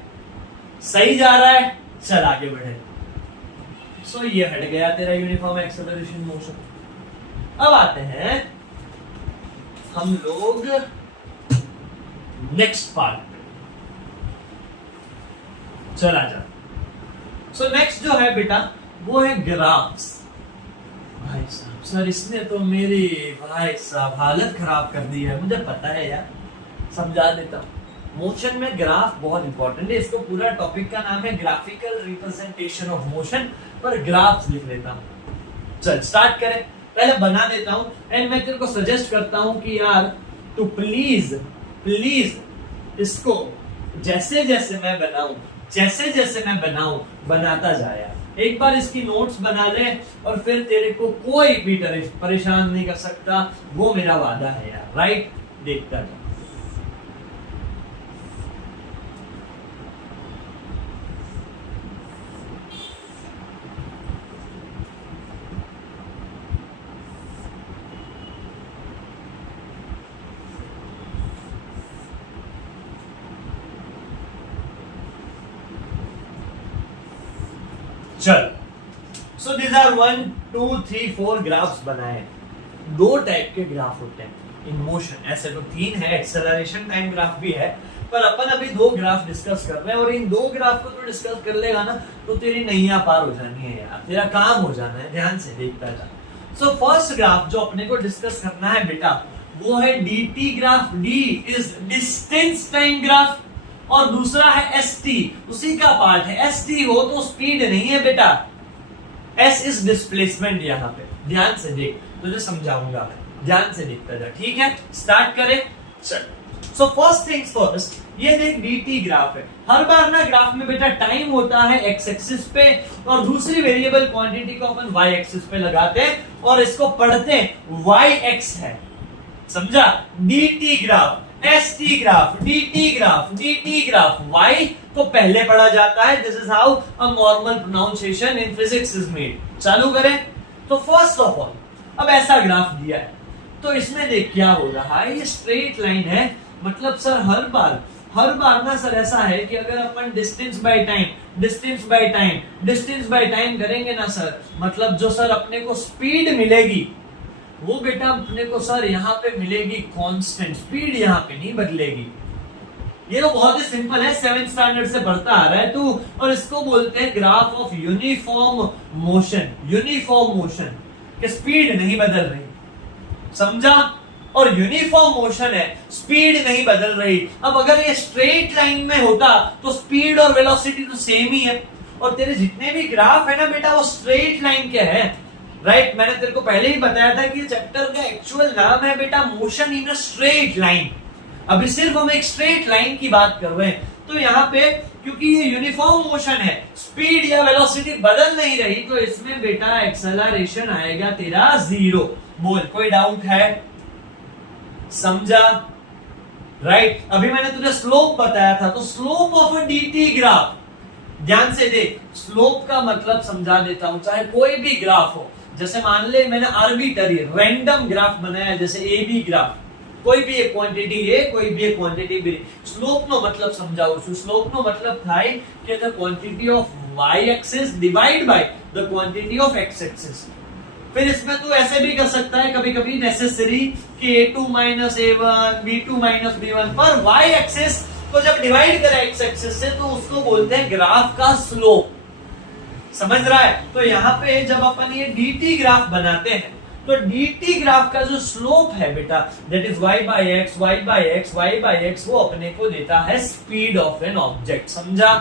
सही जा रहा है? चल आगे बढ़े। सो ये हट गया तेरा यूनिफॉर्म एक्सेलरेशन मोशन। अब आते हैं हम लोग नेक्स्ट पार्ट पे। चला जा। सो नेक्स्ट जो है बेटा वो है ग्राफ्स। भाई साहब सर इसने तो मेरी भाई साहब हालत खराब कर दी है, मुझे पता है यार, समझा देता हूं। मोशन में ग्राफ बहुत इंपॉर्टेंट है, इसको पूरा टॉपिक का नाम है ग्राफिकल रिप्रेजेंटेशन ऑफ मोशन, पर ग्राफ्स लिख लेता हूं। चल स्टार्ट करें, पहले बना देता हूं, एंड मैं तेरे को सजेस्ट करता हूं कि यार तू प्लीज इसको जैसे जैसे मैं बनाऊं बनाता जा यार। एक बार इसकी नोट्स बना ले और फिर तेरे को कोई भी परेशान नहीं कर सकता, वो मेरा वादा है यार, राइट? देखता जा। चल, सो दिस आर 1 2 3 4 ग्राफ्स बनाए। 2 टाइप के ग्राफ होते हैं इन मोशन, ऐसे तो 3 है, एक्सेलरेशन टाइम ग्राफ भी है, पर अपन अभी 2 ग्राफ डिस्कस कर रहे हैं। और इन 2 ग्राफ को तो डिस्कस कर लेगा ना तो तेरी नैया पार हो जानी है यार, तेरा काम हो जाना है, ध्यान से देखता जा। सो फर्स्ट ग्राफ जो अपने को डिस्कस करना है बेटा वो है dt graph. d is distance time graph, और दूसरा है st, उसी का पार्ट है। st हो तो स्पीड नहीं है बेटा, s इज डिस्प्लेसमेंट। यहां पे ध्यान से देख, तुझे समझाऊंगा मैं, ध्यान से देखता जा, ठीक है? स्टार्ट करें, चल। सो फर्स्ट थिंग्स फर्स्ट, ये देख dt ग्राफ है। हर बार ना ग्राफ में बेटा टाइम होता है x एक्सिस पे, और दूसरी वेरिएबल क्वांटिटी को अपन y एक्सिस पे लगाते हैं और इसको पढ़ते हैं yx है, समझा? dt graph, st graph, dt graph y को पहले पढ़ा जाता है। This is how a normal pronunciation in physics is made. चालू करें तो फर्स्ट ऑफ ऑल अब ऐसा ग्राफ दिया है, तो इसमें देख क्या हो रहा है, ये स्ट्रेट लाइन है। मतलब सर हर बार ना सर ऐसा है कि अगर अपन डिस्टेंस बाय टाइम करेंगे ना सर, मतलब जो सर अपने को स्पीड मिलेगी वो बेटा अपने को सर यहाँ पे मिलेगी कांस्टेंट स्पीड, यहाँ पे नहीं बदलेगी। ये तो बहुत ही सिंपल है, 7th स्टैंडर्ड से पढ़ता आ रहा है तू। और इसको बोलते हैं ग्राफ ऑफ यूनिफॉर्म मोशन, कि स्पीड नहीं बदल रही, समझा? और यूनिफॉर्म मोशन है, स्पीड नहीं बदल रही। अब अगर ये स्ट्रेट लाइन में होता तो स्पीड और वेलोसिटी तो सेम ही है, और तेरे जितने भी ग्राफ है ना बेटा वो स्ट्रेट लाइन के हैं, राइट? मैंने तेरे को पहले ही बताया था कि चैप्टर का एक्चुअल नाम है बेटा motion in a straight line. अभी सिर्फ हम एक स्ट्रेट लाइन की बात कर रहे हैं, तो यहाँ पे क्योंकि ये यूनिफॉर्म मोशन है, स्पीड या वेलोसिटी बदल नहीं रही, तो इसमें बेटा एक्सेलरेशन आएगा तेरा 0। बोल, कोई डाउट है? समझा? राइट? अभी मैंने तुझे स्लोप बताया था, तो slope of a dt graph, ध्यान से देख, स्लोप का मतलब समझा देता हूं। चाहे कोई भी ग्राफ हो, जैसे मान ले मैंने आर्बिटरी रैंडम ग्राफ बनाया, जैसे AB ग्राफ, કોઈ બી એક ક્વોન્ટિટી એ કોઈ બી એક ક્વોન્ટિટી બી સ્લોપ નો મતલબ સમજાવું છું સ્લોપ નો મતલબ થાય કે the quantity of y axis divide by the quantity of x axis फिर इसमें तू ऐसे भी कर सकता है कभी कभी नेसेसरी कि a2 minus a1 b2 minus b1 पर y एक्सिस को जब डिवाइड करें x एक्सिस से तो उसको बोलते हैं ग्राफ का स्लोप समझ रहा है तो यहाँ पे जब अपन ये dt ग्राफ बनाते हैं तो dt ग्राफ का जो स्लोप है बेटा that is y by x y by x y by x वो अपने को देता है स्पीड ऑफ एन ऑब्जेक्ट समझा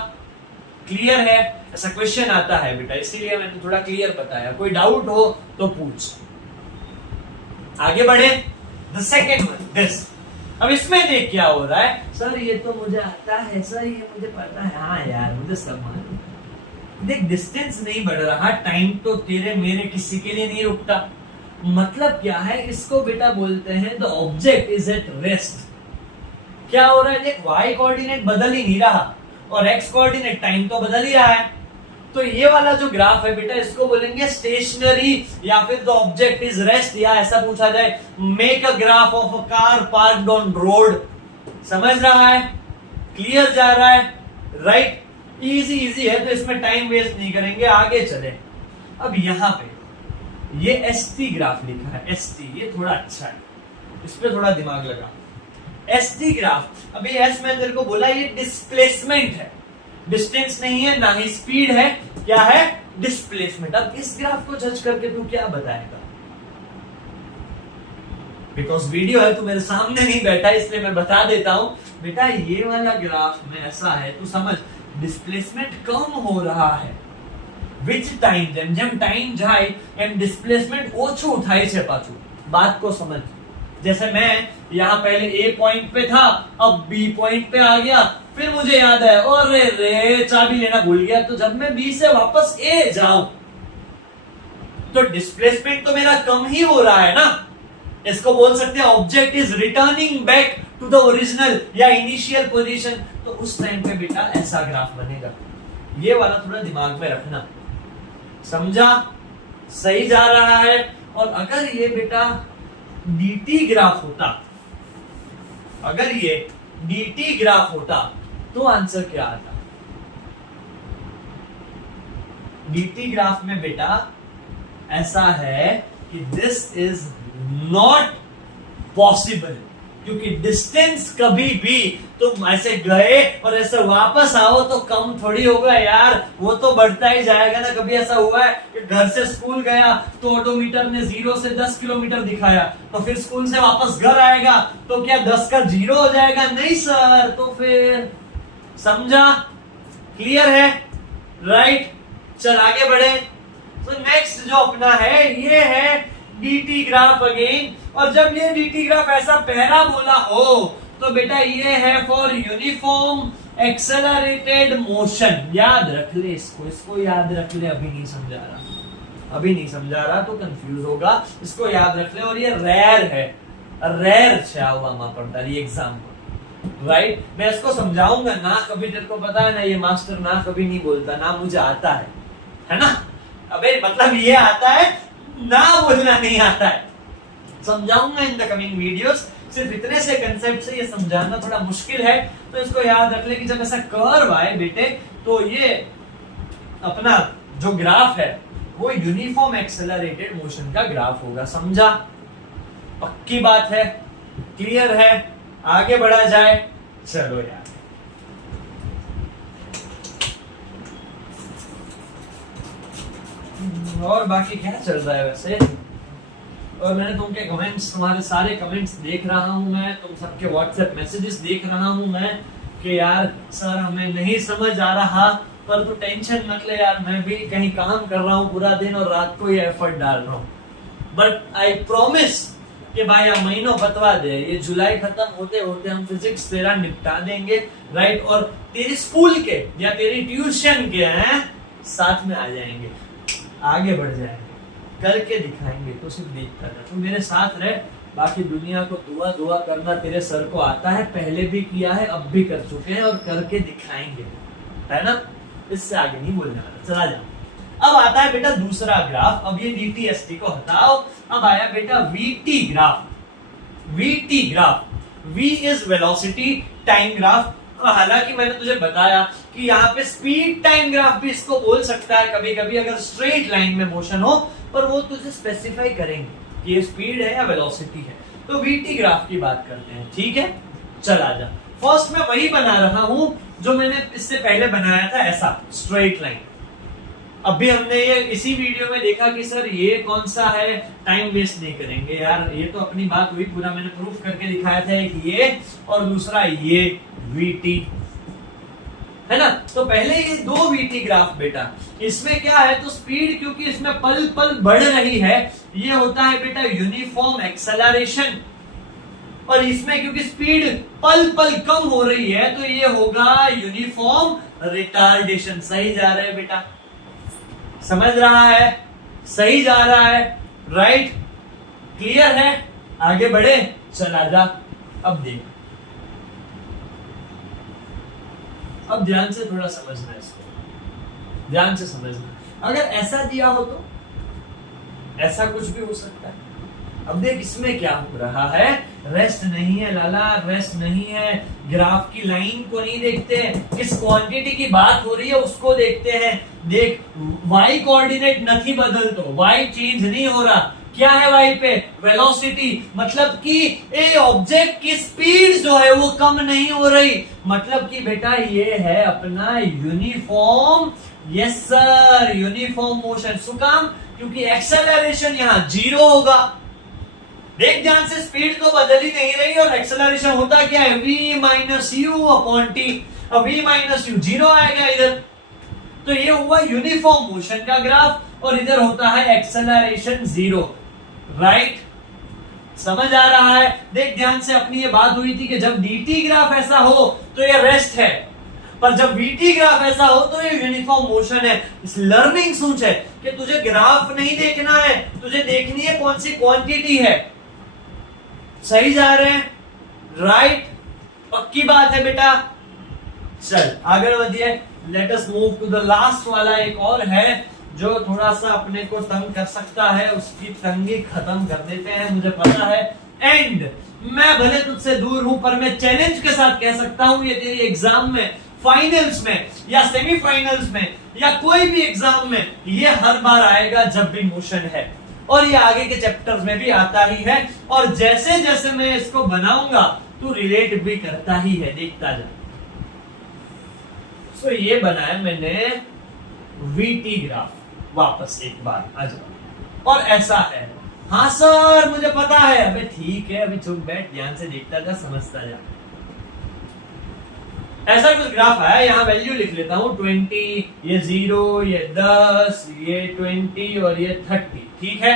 क्लियर है ऐसा क्वेश्चन आता है बेटा इसीलिए मैंने थोड़ा क्लियर बताया कोई डाउट हो तो पूछ आगे बढ़े द सेकंड वन दिस अब इसमें देख क्या हो रहा है सर ये तो मुझे आता है सर ये मुझे पता है हाँ यार मुझे सब मालूम देख डिस्टेंस नहीं बढ़ रहा टाइम तो तेरे मेरे किसी के लिए नहीं रुकता मतलब क्या है इसको बेटा बोलते हैं the object is at rest क्या हो रहा है देख y कोऑर्डिनेट बदल ही नहीं रहा और x कोऑर्डिनेट टाइम तो बदल ही रहा है तो ये वाला जो ग्राफ है बेटा इसको बोलेंगे स्टेशनरी या फिर द ऑब्जेक्ट इज रेस्ट या ऐसा पूछा जाए make a graph of a car parked on road समझ रहा है क्लियर जा रहा है राइट इजी इजी है तो इसमें टाइम वेस्ट नहीं करेंगे आगे चले अब यहां पे ये ST ग्राफ लिखा है ST ये थोड़ा अच्छा है इस पे थोड़ा दिमाग लगा ST ग्राफ अभी S में तेरे को बोला ये डिस्प्लेसमेंट है डिस्टेंस नहीं है ना ही स्पीड है क्या है डिस्प्लेसमेंट अब इस ग्राफ को जज करके तू क्या बताएगा बिकॉज वीडियो है तू मेरे सामने नहीं बैठा इसलिए मैं बता देता हूं बेटा ये वाला ग्राफ में ऐसा है तू समझ डिस्प्लेसमेंट कम हो रहा है विच टाइम જેમ જેમ टाइम જાય એમ ડિસ્પ્લેસમેન્ટ ઓછું થાય છે પાછું बात को समझ जैसे मैं यहाँ पहले A पॉइंट पे था अब B पॉइंट पे आ गया फिर मुझे याद है और रे चाबी लेना भूल गया तो जब मैं B से वापस A जाऊं तो डिस्प्लेसमेंट तो मेरा कम ही हो रहा है ना इसको बोल सकते हैं object is returning back to the original या इनिशियल पोजीशन तो उस टाइम पे बेटा ऐसा ग्राफ बनेगा ये वाला थोड़ा दिमाग में रखना समझा सही जा रहा है और अगर ये बेटा dt ग्राफ होता अगर ये dt ग्राफ होता तो आंसर क्या आता dt ग्राफ में बेटा ऐसा है कि दिस इज नॉट पॉसिबल क्योंकि डिस्टेंस कभी भी तुम ऐसे गए और ऐसे वापस आओ तो कम थोड़ी होगा यार वो तो बढ़ता ही जाएगा ना कभी ऐसा हुआ है कि घर से स्कूल गया तो ऑडोमीटर ने 0 से 10 किलोमीटर दिखाया तो फिर स्कूल से वापस घर आएगा तो क्या 10 का 0 हो जाएगा नहीं सर तो फिर समझा क्लियर है राइट चल आगे बढ़े तो नेक्स्ट जो अपना है ये है dt ग्राफ अगेन और जब ये dt ग्राफ ऐसा पैराबोला हो तो बेटा ये है फॉर यूनिफॉर्म एक्सेलरेटेड मोशन याद रख ले इसको याद रख ले अभी नहीं समझा रहा तो कंफ्यूज होगा इसको याद रख ले और ये रेयर है रेयर छावा पड़ता है एग्जाम राइट मैं इसको समझाऊंगा ना कभी तेरे को पता है ना ये मास्टर ना कभी नहीं बोलता ना मुझे आता है ना अबे मतलब ये आता है ना बोलना नहीं आता है समझाऊंगा इन द कमिंग वीडियोस सिर्फ इतने से कंसेप्ट से ये समझाना थोड़ा मुश्किल है तो इसको याद रख ले कि जब ऐसा कर्व आए बेटे तो ये अपना जो ग्राफ है वो यूनिफॉर्म एक्सेलरेटेड मोशन का ग्राफ होगा समझा पक्की बात है क्लियर है आगे बढ़ा जाए चलो यार और बाकी क्या चल रहा है वैसे और मैंने तुमके कमेंट्स तुम्हारे सारे कमेंट्स देख रहा हूं मैं तुम सबके व्हाट्सएप मैसेजेस देख रहा हूं मैं कि यार सर हमें नहीं समझ आ रहा पर तू टेंशन मत ले यार मैं भी कहीं काम कर रहा हूं पूरा दिन और रात को ये एफर्ट डाल रहा हूं बट आई प्रॉमिस कि भाई आप महीनों बतवा दे ये जुलाई खत्म होते होते हम फिजिक्स तेरा निपटा देंगे राइट और तेरी स्कूल के या तेरी ट्यूशन के हैं साथ में आ जाएंगे आगे बढ़ जाएंगे करके दिखाएंगे तो सिर्फ देखता रह तू मेरे साथ रह बाकी दुनिया को दुआ करना तेरे सर को आता है पहले भी किया है अब भी कर चुके हैं और करके दिखाएंगे है ना इससे आगे नहीं बोलने वाला चला जा अब आता है बेटा दूसरा ग्राफ अब ये dt st को हटाओ अब आया बेटा vt graph VT graph, V is velocity time graph. हालांकि मैंने तुझे बताया कि यहाँ पे स्पीड टाइम ग्राफ भी इसको बोल सकता है कभी कभी, अगर स्ट्रेट लाइन में मोशन हो, पर वो तुझे स्पेसिफाई करेंगे कि ये स्पीड है या वेलोसिटी है। तो VT ग्राफ की बात करते हैं, ठीक है। चल आजा, फर्स्ट मैं वही बना रहा हूं जो मैंने इससे पहले बनाया था, ऐसा स्ट्रेट लाइन। अभी हमने ये इसी वीडियो में देखा कि सर ये कौन सा है, टाइम वेस्ट नहीं करेंगे यार, ये तो अपनी बात हुई, पूरा मैंने प्रूफ करके दिखाया था, एक ये और दूसरा ये VT है ना। तो पहले ये दो VT ग्राफ बेटा, इसमें क्या है तो स्पीड क्योंकि इसमें पल पल बढ़ रही है, ये होता है बेटा यूनिफॉर्म एक्सेलरेशन, और इसमें क्योंकि स्पीड पल पल कम हो रही है तो ये होगा यूनिफॉर्म रिटार्डेशन। सही जा रहे हैं बेटा, समझ रहा है, सही जा रहा है, राइट, क्लियर है, आगे बढ़े, चला जा। अब देख, अब ध्यान से थोड़ा समझना है इसको, ध्यान से समझना। अगर ऐसा दिया हो तो ऐसा कुछ भी हो सकता है। अब देख इसमें क्या हो रहा है, रेस्ट नहीं है लाला, रेस्ट नहीं है, ग्राफ की लाइन को नहीं देखते, किस क्वांटिटी की बात हो रही है उसको देखते हैं। देख y कोऑर्डिनेट नहीं बदल, तो y चेंज नहीं हो रहा, क्या है y पे, वेलोसिटी, मतलब कि ए ऑब्जेक्ट की स्पीड जो है वो कम नहीं हो रही, मतलब कि बेटा ये है अपना uniform, yes sir, uniform motion. सुकाम, क्योंकि एक्सेलरेशन यहाँ 0 होगा। देख ध्यान से, स्पीड तो बदल ही नहीं रही और एक्सेलरेशन होता क्या है, v minus you upon T. अब v माइनस यू 0 आएगा इधर, तो ये हुआ यूनिफॉर्म मोशन का ग्राफ, और इधर होता है एक्सेलरेशन 0, राइट, समझ आ रहा है। देख ध्यान से, अपनी ये बात हुई थी कि जब dt ग्राफ ऐसा हो तो ये रेस्ट है, पर जब VT ग्राफ ऐसा हो तो ये यूनिफॉर्म मोशन है। इस लर्निंग सोच है कि तुझे ग्राफ नहीं देखना है, तुझे देखनी है कौन सी क्वांटिटी है। सही जा रहे हैं, राइट, पक्की बात है बेटा। चल आगे बढ़िए, let us move to the last वाला। एक और है जो थोड़ा सा अपने को तंग कर सकता है, उसकी तंगी खत्म कर देते हैं, मुझे पता है। एंड मैं भले तुझसे दूर हूं, पर मैं चैलेंज के साथ कह सकता हूं ये तेरी एग्जाम में, फाइनल्स में या सेमीफाइनल्स में या कोई भी एग्जाम में ये हर बार आएगा जब भी मोशन है, और ये आगे के चैप्टर्स में भी आता ही है, और जैसे जैसे मैं इसको बनाऊंगा तू रिलेट भी करता ही है, देखता जा। सो ये बनाया मैंने VT ग्राफ, वापस एक बार आ जाओ, और ऐसा है। हाँ सर मुझे पता है, अबे ठीक है, अभी चुप बैठ, ध्यान से देखता जा, समझता जा। ऐसा कुछ ग्राफ है, यहाँ वैल्यू लिख लेता हूं 20, ये 0, ये 10, ये 20 और ये 30, ठीक है।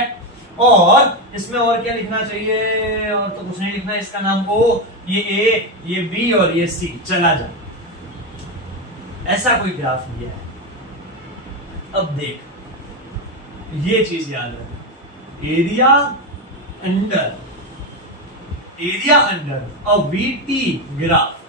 और इसमें और क्या लिखना चाहिए, और तो कुछ नहीं लिखना, इसका नाम O, ये A, ये B और ये C। चला जा, ऐसा कोई ग्राफ लिया है। अब देख, ये चीज याद रख, area under a VT graph,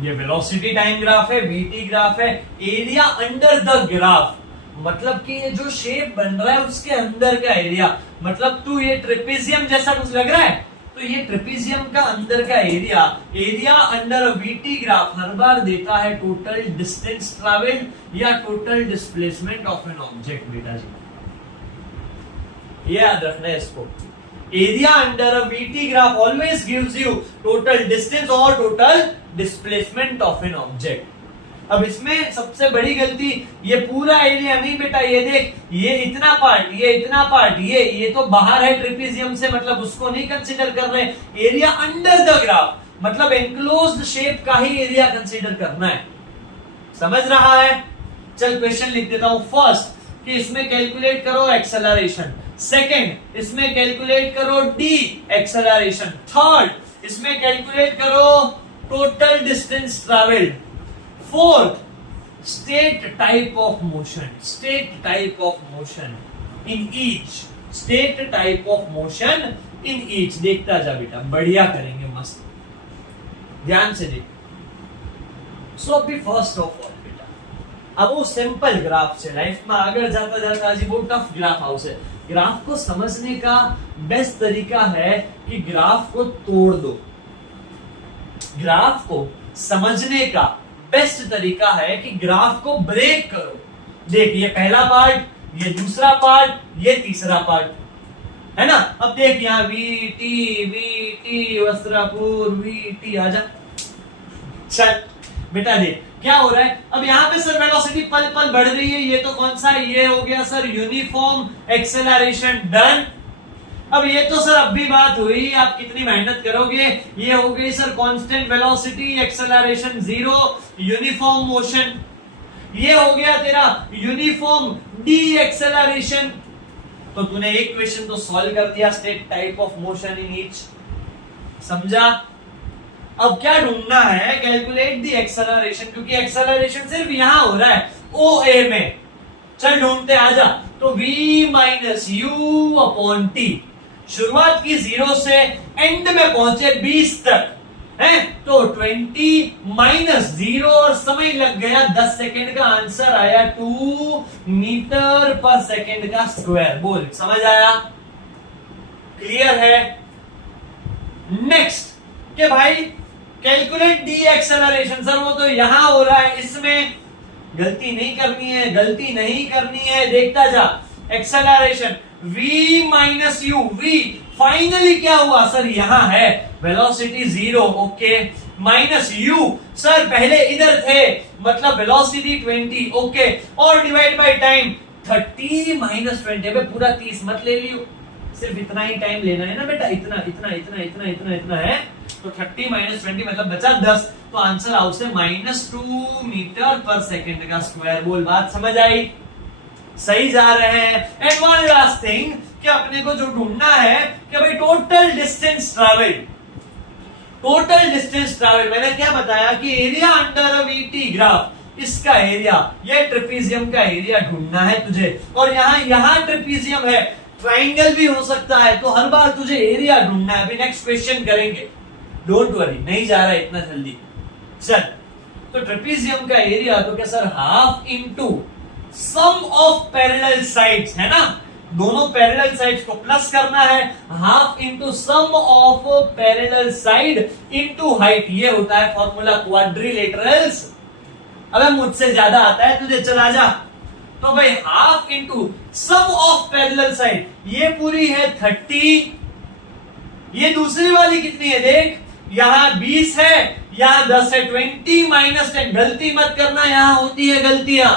ये वेलोसिटी टाइम ग्राफ है, VT ग्राफ है, एरिया अंडर द ग्राफ, मतलब कि ये जो शेप बन रहा है उसके अंदर का एरिया, मतलब तू ये ट्रेपेजियम जैसा कुछ लग रहा है, तो ये ट्रेपेजियम का अंदर का area, area under VT graph हर बार देता है टोटल डिस्टेंस ट्रैवल्ड या total displacement of an object. बेटा जी ये याद रखना है इसको, area under a VT graph always gives you total distance और total displacement of an object. अब इसमें सबसे बड़ी गलती, ये पूरा एरिया नहीं बेटा, ये देख, ये इतना पार्ट, ये इतना पार्ट, ये तो बाहर है ट्रेपेजियम से, मतलब उसको नहीं कंसीडर कर रहे। एरिया अंडर द ग्राफ मतलब एनक्लोज्ड शेप का ही एरिया कंसीडर करना है, समझ रहा है। चल क्वेश्चन लिख देता हूं। फर्स्ट कि इसमें कैलकुलेट करो एक्सेलरेशन, सेकंड इसमें कैलकुलेट करो डी एक्सेलरेशन, थर्ड इसमें कैलकुलेट करो total distance travelled, fourth state type of motion, state type of motion in each, state type of motion in each. देखता जा बेटा, बढ़िया करेंगे, मस्त, ध्यान से देख। सो अभी फर्स्ट ऑफ ऑल बेटा, अब वो सिंपल ग्राफ से लाइफ में आगे जाता जाता आज वो टफ ग्राफ हाउस है, ग्राफ को समझने का बेस्ट तरीका है कि ग्राफ को तोड़ दो। ग्राफ को समझने का बेस्ट तरीका है कि ग्राफ को ब्रेक करो। देख, ये पहला पार्ट, ये दूसरा पार्ट, ये तीसरा पार्ट है ना। अब देख यहाँ वीटी वस्त्रापुर वीटी, आजा। चल बेटा देख क्या हो रहा है। अब यहाँ पे सर वेलोसिटी पल पल बढ़ रही है, ये तो कौन सा, ये हो गया सर यूनिफॉर्म एक्सेलरेशन, डन। अब ये तो सर अब भी बात हुई, आप कितनी मेहनत करोगे। ये हो गई sir constant velocity, acceleration zero, uniform motion. ये हो गया तेरा यूनिफॉर्म डी एक्सेलरेशन। तो तूने एक क्वेश्चन तो सॉल्व कर दिया, state type of motion in each, समझा। अब क्या ढूंढना है, कैलकुलेट दी एक्सेलरेशन, क्योंकि एक्सेलरेशन सिर्फ यहां हो रहा है ओ ए में। चल ढूंढते, आजा। तो v minus you upon T, शुरुआत की 0 से एंड में पहुंचे 20 तक है, तो 20 माइनस 0 और समय लग गया 10 सेकेंड का, आंसर आया 2 मीटर पर सेकेंड का स्क्वायर। बोल, समझ आया, क्लियर है। नेक्स्ट के भाई कैलकुलेट डी एक्सेलरेशन, सर वो तो यहां हो रहा है, इसमें गलती नहीं करनी है, गलती नहीं करनी है, देखता जा। Acceleration v minus you, v finally क्या हुआ सर, यहां है velocity 0, okay, minus u, sir पहले इधर थे मतलब वेलोसिटी 20, ओके, और डिवाइड बाय टाइम 30 माइनस 20, अबे पूरा 30 मत ले लियो, सिर्फ इतना ही टाइम लेना है ना बेटा, इतना इतना इतना इतना इतना इतना है, तो 30 माइनस 20 मतलब बचा 10, तो आंसर आउट से -2 मीटर पर सेकेंड का स्क्वायर। बोल, बात समझ आई, सही जा रहे हैं। एंड वन लास्ट थिंग कि अपने को जो ढूंढना है कि भाई total distance travel, total distance travel, मैंने क्या बताया कि एरिया अंडर अ वीटी ग्राफ, इसका एरिया, ये ट्रेपीजियम का एरिया ढूंढना है तुझे, और यहाँ ट्रेपीजियम है, ट्राइंगल भी हो सकता है, तो हर बार तुझे एरिया ढूंढना है। अभी नेक्स्ट क्वेश्चन करेंगे, डोंट वरी, नहीं जा रहा है इतना जल्दी। चल, तो ट्रेपीजियम का एरिया तो क्या sir, half into sum of parallel sides, है ना, दोनों पैरेलल साइड्स को प्लस करना है, half into sum of parallel side into height, ये होता है फॉर्मूला क्वाड्रिलेटरल्स। अबे मुझसे ज्यादा आता है तुझे, चला जा। तो भाई half into sum of parallel side, ये पूरी है 30, ये दूसरी वाली कितनी है देख, यहां 20 है, यहां 10 है, 20 माइनस 10, गलती मत करना, यहां होती है गलतियां,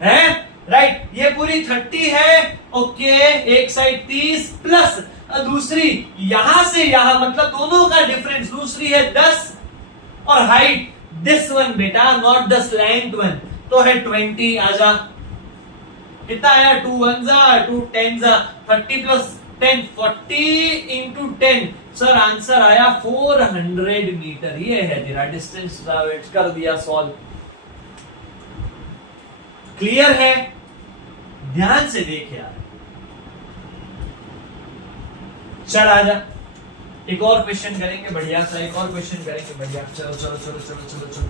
है राइट। ये पूरी 30 है, ओके, एक साइड 30 प्लस दूसरी यहां से यहां, मतलब दोनों का डिफरेंस, दूसरी है 10, और हाइट दिस वन बेटा, नॉट द स्लैंट वन, तो है 20। आजा, कितना आया, 2 1 2 10 30 प्लस 10 40 इंटू 10, सर आंसर आया 400 मीटर। ये है तेरा डिस्टेंस ट्रैवल्ड, कर दिया सॉल्व। क्लियर है, ध्यान से देख यार। चल आजा, एक और क्वेश्चन करेंगे बढ़िया सा, एक और क्वेश्चन करेंगे बढ़िया। चलो चलो चलो चलो चलो चलो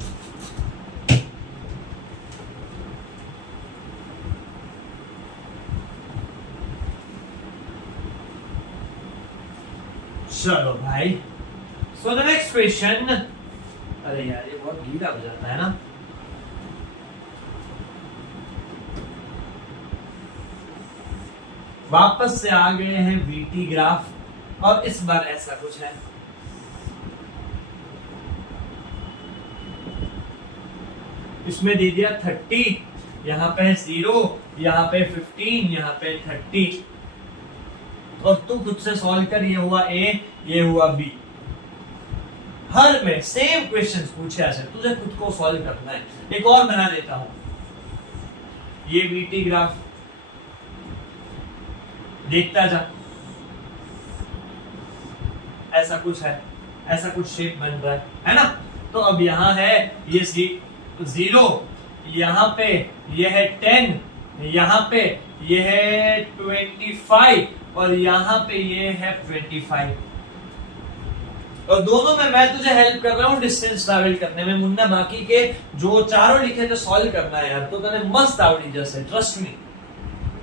चलो भाई। सो द नेक्स्ट क्वेश्चन, अरे यार ये बहुत गीला हो जाता है ना। वापस से आ गए हैं वीटी ग्राफ, और इस बार ऐसा कुछ है, इसमें दे दिया 30, यहां पे 0, यहां पे 15, यहां पे 30, और तू खुद से सॉल्व कर, ये हुआ ए, ये हुआ बी। हर में सेम क्वेश्चंस पूछे ऐसे, तुझे खुद को सॉल्व करना है। एक और बना देता हूं, ये वीटी ग्राफ देखता जा, ऐसा कुछ है, ऐसा कुछ शेप बन रहा है ना। तो अब यहां है ये 0, यहां पे ये है 10, यहां पे ये है 25, और यहां पे ये है 25, और दोनों में मैं तुझे हेल्प कर रहा हूं डिस्टेंस ट्रैवल करने में। मुन्ना बाकी के जो चारों लिखे थे सॉल्व करना है यार, तो तने मस्त आवड़ी जैसे, ट्रस्ट मी।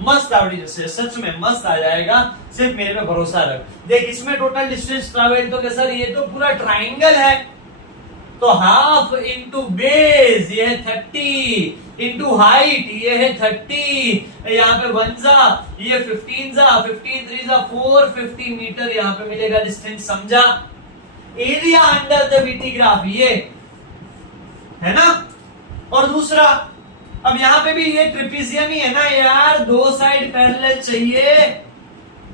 मस्त आवड़ी जैसे, सच में मस्त आ जाएगा, सिर्फ मेरे पे भरोसा रख। देख इसमें टोटल डिस्टेंस ट्रैवल तो क्या सर, ये तो पूरा ट्राइंगल है, तो हाफ इंटू बेस ये है 30 इंटू हाइट ये है 30, यहाँ पे 1 जा ये 15 जा 15 3 जा 450 मीटर यहाँ पे मिलेगा डिस्टेंस, समझा। Area under the VT graph ये है ना। और दूसरा, अब यहाँ पे भी ये ट्रिपीजियम ही है ना यार, दो साइड पैरेलल चाहिए,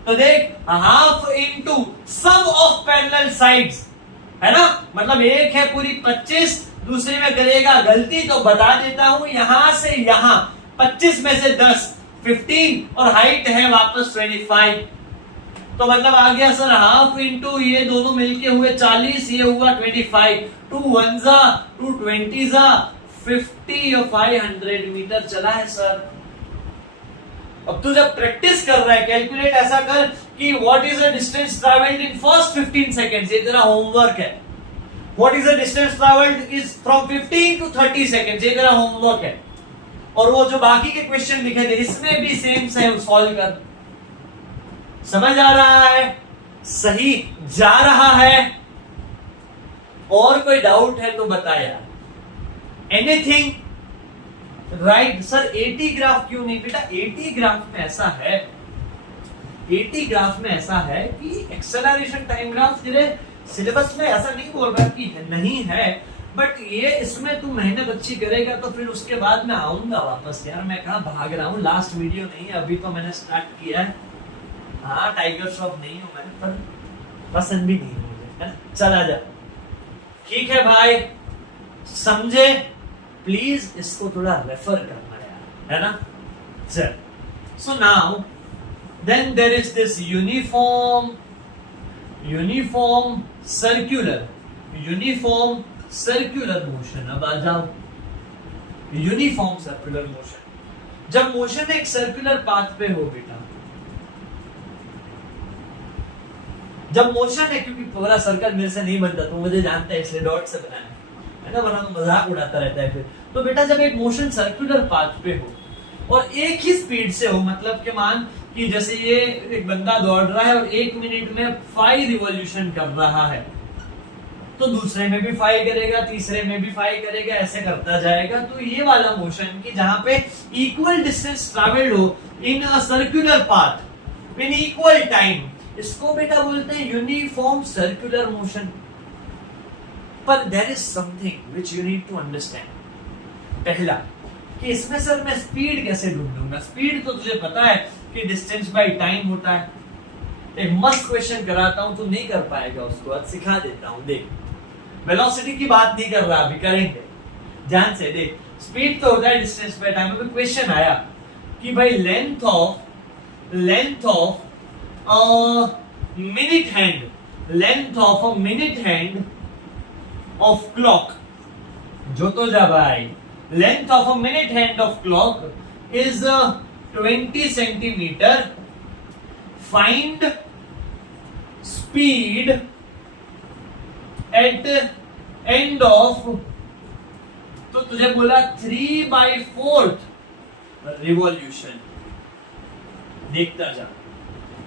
तो देख half into sum of parallel sides है ना, मतलब एक है पूरी 25, दूसरे में करेगा गलती तो बता देता हूं, यहां से यहां 25 में से 10 15 और हाइट है वापस 25, तो मतलब आ गया सर हाफ इंटू ये दोनों मिलके हुए 40, ये हुआ 25, 2 1 जा 2 20 जा 50 और 500 मीटर चला है सर। अब तू जब प्रैक्टिस कर रहा है कैलकुलेट ऐसा कर कि what is the distance travelled in first 15 seconds, ये तेरा होमवर्क है। What is the distance travelled is from 15 to 30 seconds, ये तेरा होमवर्क है। और वो जो बाकी के क्वेश्चन लिखे थे इसमें भी सेम से सॉल्व कर। समझ आ रहा है, सही जा रहा है, और कोई डाउट है तो बता यार, एनीथिंग राइट। सर 80 ग्राफ क्यों नहीं बेटा, 80 ग्राफ में ऐसा है, 80 ग्राफ में ऐसा है कि एक्सेलरेशन टाइम ग्राफ तेरे सिलेबस में ऐसा नहीं बोल रहा कि नहीं है, बट ये इसमें तू मेहनत अच्छी करेगा तो फिर उसके बाद मैं आऊंगा वापस। यार मैं कहाँ भाग रहा हूँ, लास्ट वीडियो नहीं है, अभी तो मैंने स्टार्ट किया है। हाँ टाइगर श्रॉफ नहीं हूं मैं, पर पसंद भी नहीं है मुझे, है ना। चल आजा, ठीक है भाई, समझे, प्लीज इसको थोड़ा रेफर करना यार, है ना। चल, so now then there is this uniform circular motion. अब आ जाओ यूनिफॉर्म सर्कुलर मोशन। जब मोशन एक सर्कुलर पाथ पे हो बेटा, जब मोशन है, क्योंकि पूरा सर्कल मेरे से नहीं बनता, तो मुझे जानता है इसलिए डॉट से बनाया है ना, वरना तो मजाक उड़ाता रहता है फिर। तो बेटा जब एक मोशन सर्कुलर पाथ पे हो और एक ही स्पीड से हो, मतलब कि मान कि जैसे ये एक बंदा दौड़ रहा है और 1 मिनट में 5 रिवॉल्यूशन कर रहा है, तो दूसरे में भी 5 करेगा, तीसरे में भी 5 करेगा, ऐसे करता जाएगा। तो ये वाला मोशन कि जहां पे इक्वल डिस्टेंस ट्रैवल्ड हो in a circular path in equal time, इसको बेटा बोलते हैं यूनिफॉर्म सर्कुलर मोशन। पर there is something which you need to understand. पहला कि इसमें सर मैं स्पीड कैसे ढूंढूंगा। स्पीड तो तुझे पता है कि डिस्टेंस बाय टाइम होता है। एक मस्त क्वेश्चन कराता हूं, तू नहीं कर पाएगा उसको, आज सिखा देता हूं। देख, वेलोसिटी की बात नहीं कर रहा, अभी करेंगे, ध्यान से देख। स्पीड तो होता है डिस्टेंस बाय टाइम। अभी क्वेश्चन आया कि भाई length of minute hand of clock, जो तो जा भाई, length of a minute hand of clock is 20 centimetre. Find speed at end of, तो तुझे बोला 3/4 रिवॉल्यूशन, देखता जा।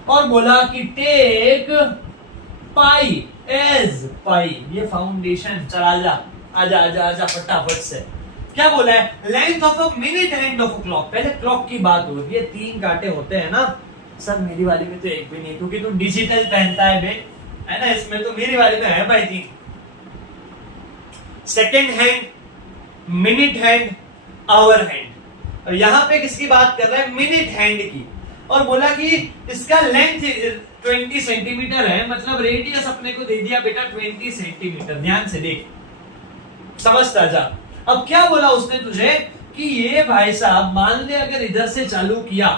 और बोला कि टेक पाई एज पाई, ये फाउंडेशन। चला जा, आजा फटाफट से। क्या बोला है, length of a minute hand of clock. पहले क्लॉक की बात हो रही है, 3 कांटे होते हैं ना सर, मेरी वाली में तो एक भी नहीं, क्योंकि तू डिजिटल पहनता है बे, है ना, इसमें तो मेरी वाली में है भाई 3। Second hand, minute hand, hour hand. और यहां पे किसकी बात कर रहा है, मिनट हैंड की। और बोला कि इसका लेंथ 20 सेंटीमीटर है, मतलब रेडियस अपने को दे दिया बेटा 20 सेंटीमीटर। ध्यान से देख, समझता जा। अब क्या बोला उसने तुझे कि ये भाई साहब मान ले अगर इधर से चालू किया,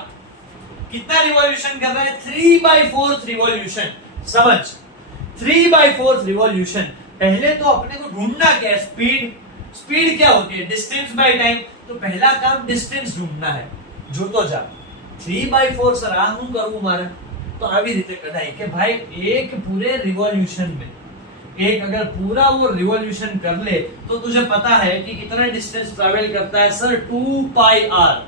कितना रिवॉल्यूशन कर रहा है, 3/4 रिवॉल्यूशन। समझ, 3/4 रिवॉल्यूशन। पहले तो अपने को ढूंढना क्या है, स्पीड क्या होती है, डिस्टेंस बाय टाइम। तो पहला काम डिस्टेंस ढूंढना है, जो तो जा 3/4 सर आहू करूं मारे, तो આવી રીતે કઢાય કે ભાઈ एक पूरे रिवॉल्यूशन में, एक अगर पूरा वो रिवॉल्यूशन कर ले तो तुझे पता है कि कितना डिस्टेंस ट्रैवल करता है सर, 2πr।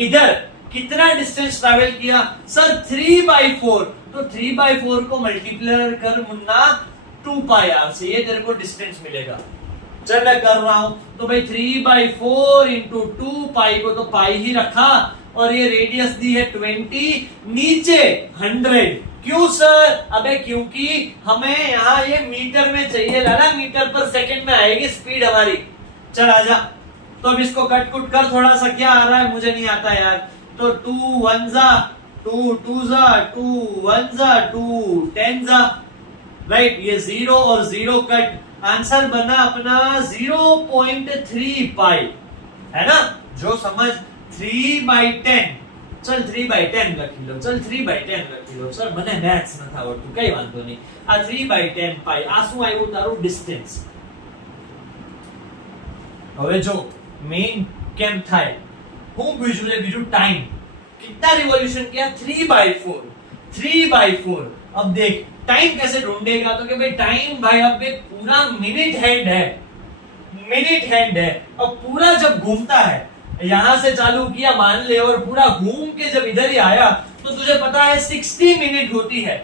इधर कितना डिस्टेंस ट्रैवल किया सर 3/4, तो 3/4 को मल्टीप्लाई कर मुन्ना 2πr से, ये तेरे को डिस्टेंस मिलेगा। चल मैं कर रहा हूं, तो भाई 3/4 इंटू 2π को तो पाई ही रखा, और ये रेडियस दी है 20, नीचे 100। क्यों सर? अबे क्योंकि हमें यहाँ ये मीटर में चाहिए, लाला मीटर पर सेकंड में आएगी स्पीड हमारी। चल आजा, तो अब इसको कट कुट कर थोड़ा सा, क्या आ रहा है मुझे नहीं आता यार। तो 2 1 जा 2 2 जा 2 1 जा 2 10 जा, राइट। ये 0 और 0 कट, आंसर बना अपना 0.3 पाई, है ना। जो समझ 3/10, चल 3/10 લખી લો, चल 3/10 લખી લો સર, મને મેથ્સ નથી આવડતું, કઈ વાંધો નહીં। આ 3/10 પાઈ, આ શું આવ્યું તારું ડિસ્ટન્સ। હવે જો મેઇન કેમ થાય, હું બીજું टाइम, कितना रिवॉल्यूशन किया 3/4, 3/4। अब देख टाइम कैसे ढूंढेगा, तो कि भाई टाइम भाई अब एक पूरा मिनट हैंड है, मिनट हैंड है। अब पूरा जब घूमता है, यहां से चालू किया मान ले, और पूरा घूम के जब इधर ही आया, तो तुझे पता है 60 मिनट होती है,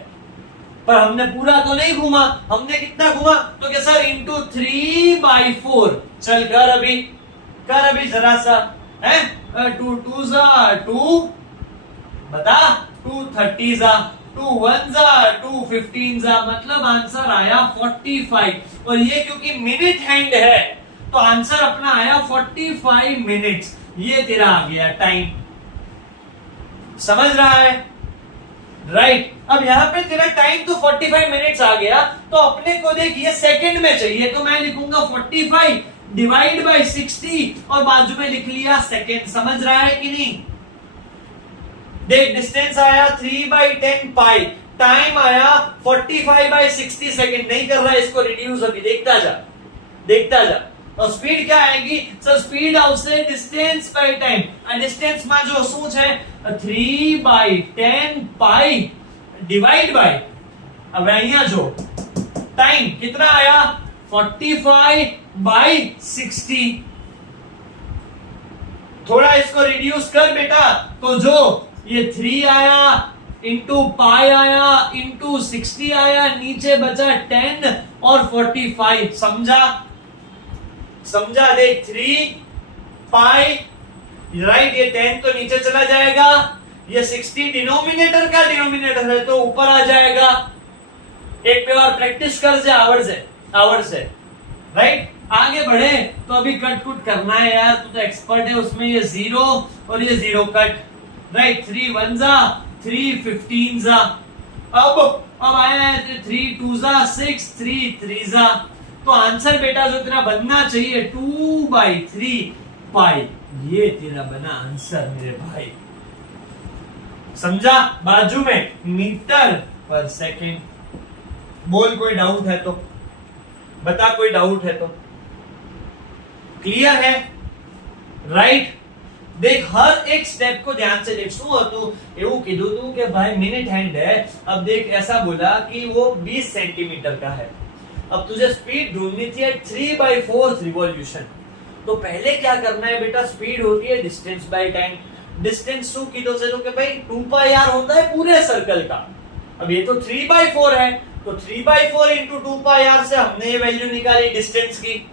पर हमने पूरा तो नहीं घूमा, हमने कितना घूमा, तो क्या सर इंटू 3/4। चल कर अभी जरा सा, है 2 2 जा 2, बता 2 30 जा 2 1 जा 2 15 जा, मतलब आंसर आया 45। और ये क्योंकि मिनट हैंड है, तो आंसर अपना आया 45 मिनट्स। ये तेरा आ गया टाइम, समझ रहा है, राइट। अब यहां पे तेरा टाइम तो 45 मिनट्स आ गया, तो अपने को देख ये सेकंड में चाहिए, तो मैं लिखूंगा 45 डिवाइड बाय 60, और बाजू में लिख लिया सेकंड। समझ रहा है कि नहीं? देख डिस्टेंस आया 3/10 पाई, टाइम आया 45/60 सेकंड। नहीं कर रहा इसको रिड्यूस, अभी देखता जा। और स्पीड क्या आएगी सर? स्पीड આવશે डिस्टेंस बाय टाइम, और डिस्टेंस में जो શું છે 3/10 पाई डिवाइड बाय, अब અહીંયા जो टाइम कितना आया 45/60। थोड़ा इसको रिड्यूस कर बेटा, तो जो ये 3 आया इंटू पाई आया इंटू 60 आया, नीचे बचा 10 और 45। समझा देख 3 पाई, राइट, ये 10 तो नीचे चला जाएगा, ये 60 डिनोमिनेटर का डिनोमिनेटर है तो ऊपर आ जाएगा। एक पे और प्रैक्टिस कर से आवड़ से, राइट। आगे बढ़े तो अभी कट कुट करना है यार, तू तो एक्सपर्ट है उसमें। ये 0 और ये 0 कट, राइट। 3 1 जा 3 15 जा, अब आया है 3 2 जा 6 3 3 जा, तो आंसर बेटा जो तेरा बनना चाहिए 2/3 पाई, ये तेरा बना आंसर मेरे भाई। समझा? बाजू में मीटर पर सेकंड। बोल कोई डाउट है तो बता, कोई डाउट है तो। क्लियर है, राइट। देख हर एक स्टेप को ध्यान से देख। શું હતું એવું કીધું તું કે ભાઈ મિનિટ हैंड है। अब देख ऐसा बोला कि वो 20 सेंटीमीटर का है। अब तुझे स्पीड ढूंढनी थी 3/4 रिवॉल्यूशन, तो पहले क्या करना है बेटा, स्पीड होती है डिस्टेंस बाय टाइम। डिस्टेंस શું કીધો છે તો કે ભાઈ 2πr होता है पूरे सर्कल का। अब ये तो 3/4 है, तो 3/4 इंटू 2πr से हमने ये वैल्यू निकाली डिस्टेंस की,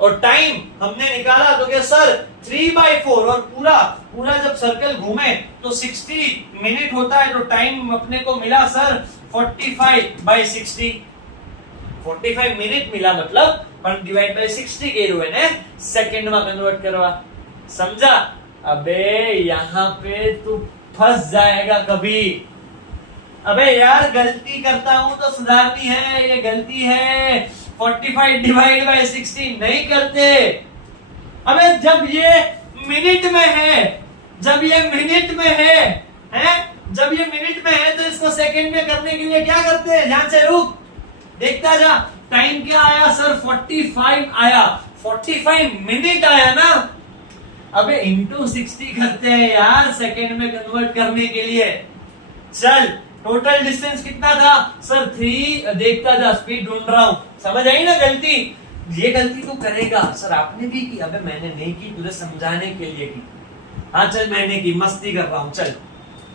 और टाइम हमने निकाला तो क्या सर 3/4, और पूरा जब सर्कल घूमे तो 60 मिनट होता है, तो टाइम अपने को मिला सर 45/60। 45 मिनट मिला, मतलब પણ ડિવાઇડ બાય 60 કર્યું એને સેકન્ડ માં કન્વર્ટ કરવા। समझा? अबे यहाँ पे तू फंस जाएगा कभी। अबे यार गलती करता हूं तो सुधारनी है, ये गलती है। 45 डिवाइड बाय 60 नहीं करते। अबे जब ये मिनट में है, जब ये मिनट में है, जब ये मिनट में है तो इसको सेकंड में करने के लिए क्या करते हैं? ध्यान से रुक, देखता जा। टाइम क्या आया सर 45 आया, 45 मिनट आया ना। अबे इंटू 60 करते हैं यार सेकंड में कन्वर्ट करने के लिए। चल टोटल डिस्टेंस कितना था सर 3, देखता जा, स्पीड ढूंढ रहा हूं। समझ आई ना गलती? ये गलती तू करेगा सर, आपने भी की। अबे मैंने नहीं की, तुझे समझाने के लिए की। हाँ चल, मैंने की मस्ती कर रहा हूं, चल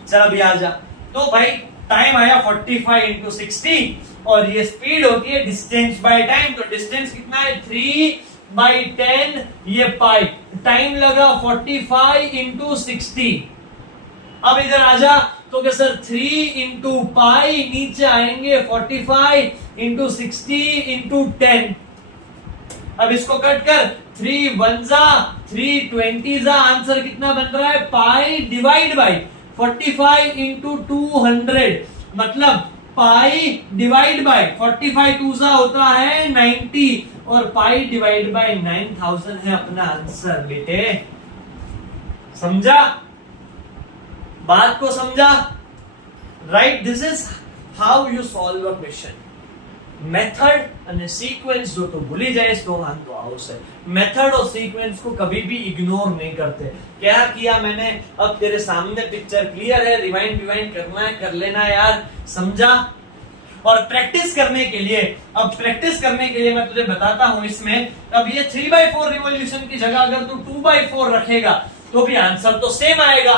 चल अभी आ जा। तो भाई टाइम आया 45 इंटू 60 और ये स्पीड होती है डिस्टेंस बाय टाइम। तो डिस्टेंस कितना है 3/10, ये पाई। टाइम लगा 45 इंटू 60। अब इधर आ जा, तो क्या सर 3 इंटू पाई, नीचे आएंगे 45 इंटू 60 इंटू 10। अब इसको कट कर, 3 1 जा 3 20 जा, आंसर कितना बन रहा है पाई डिवाइड बाई 45 इंटू 200, मतलब पाई डिवाइड बाई 45 2 जा होता है 90 और पाई डिवाइड बाई 9000 है अपना आंसर। बेटे समझा बात को, समझा? Right, this is how you solve a question. Method અને सीक्वेंस जो तो भूली जाए, इसको मान तो आवश्यक है। मेथड और सीक्वेंस को कभी भी इग्नोर नहीं करते। क्या किया मैंने, अब तेरे सामने पिक्चर क्लियर है, रिवाइंड रिवाइंड करना है कर लेना यार, समझा? और प्रैक्टिस करने के लिए, अब प्रैक्टिस करने के लिए मैं तुझे बताता हूं इसमें, अब ये 3/4 रिवॉल्यूशन की जगह अगर तू 2/4 रखेगा तो भी आंसर तो सेम आएगा।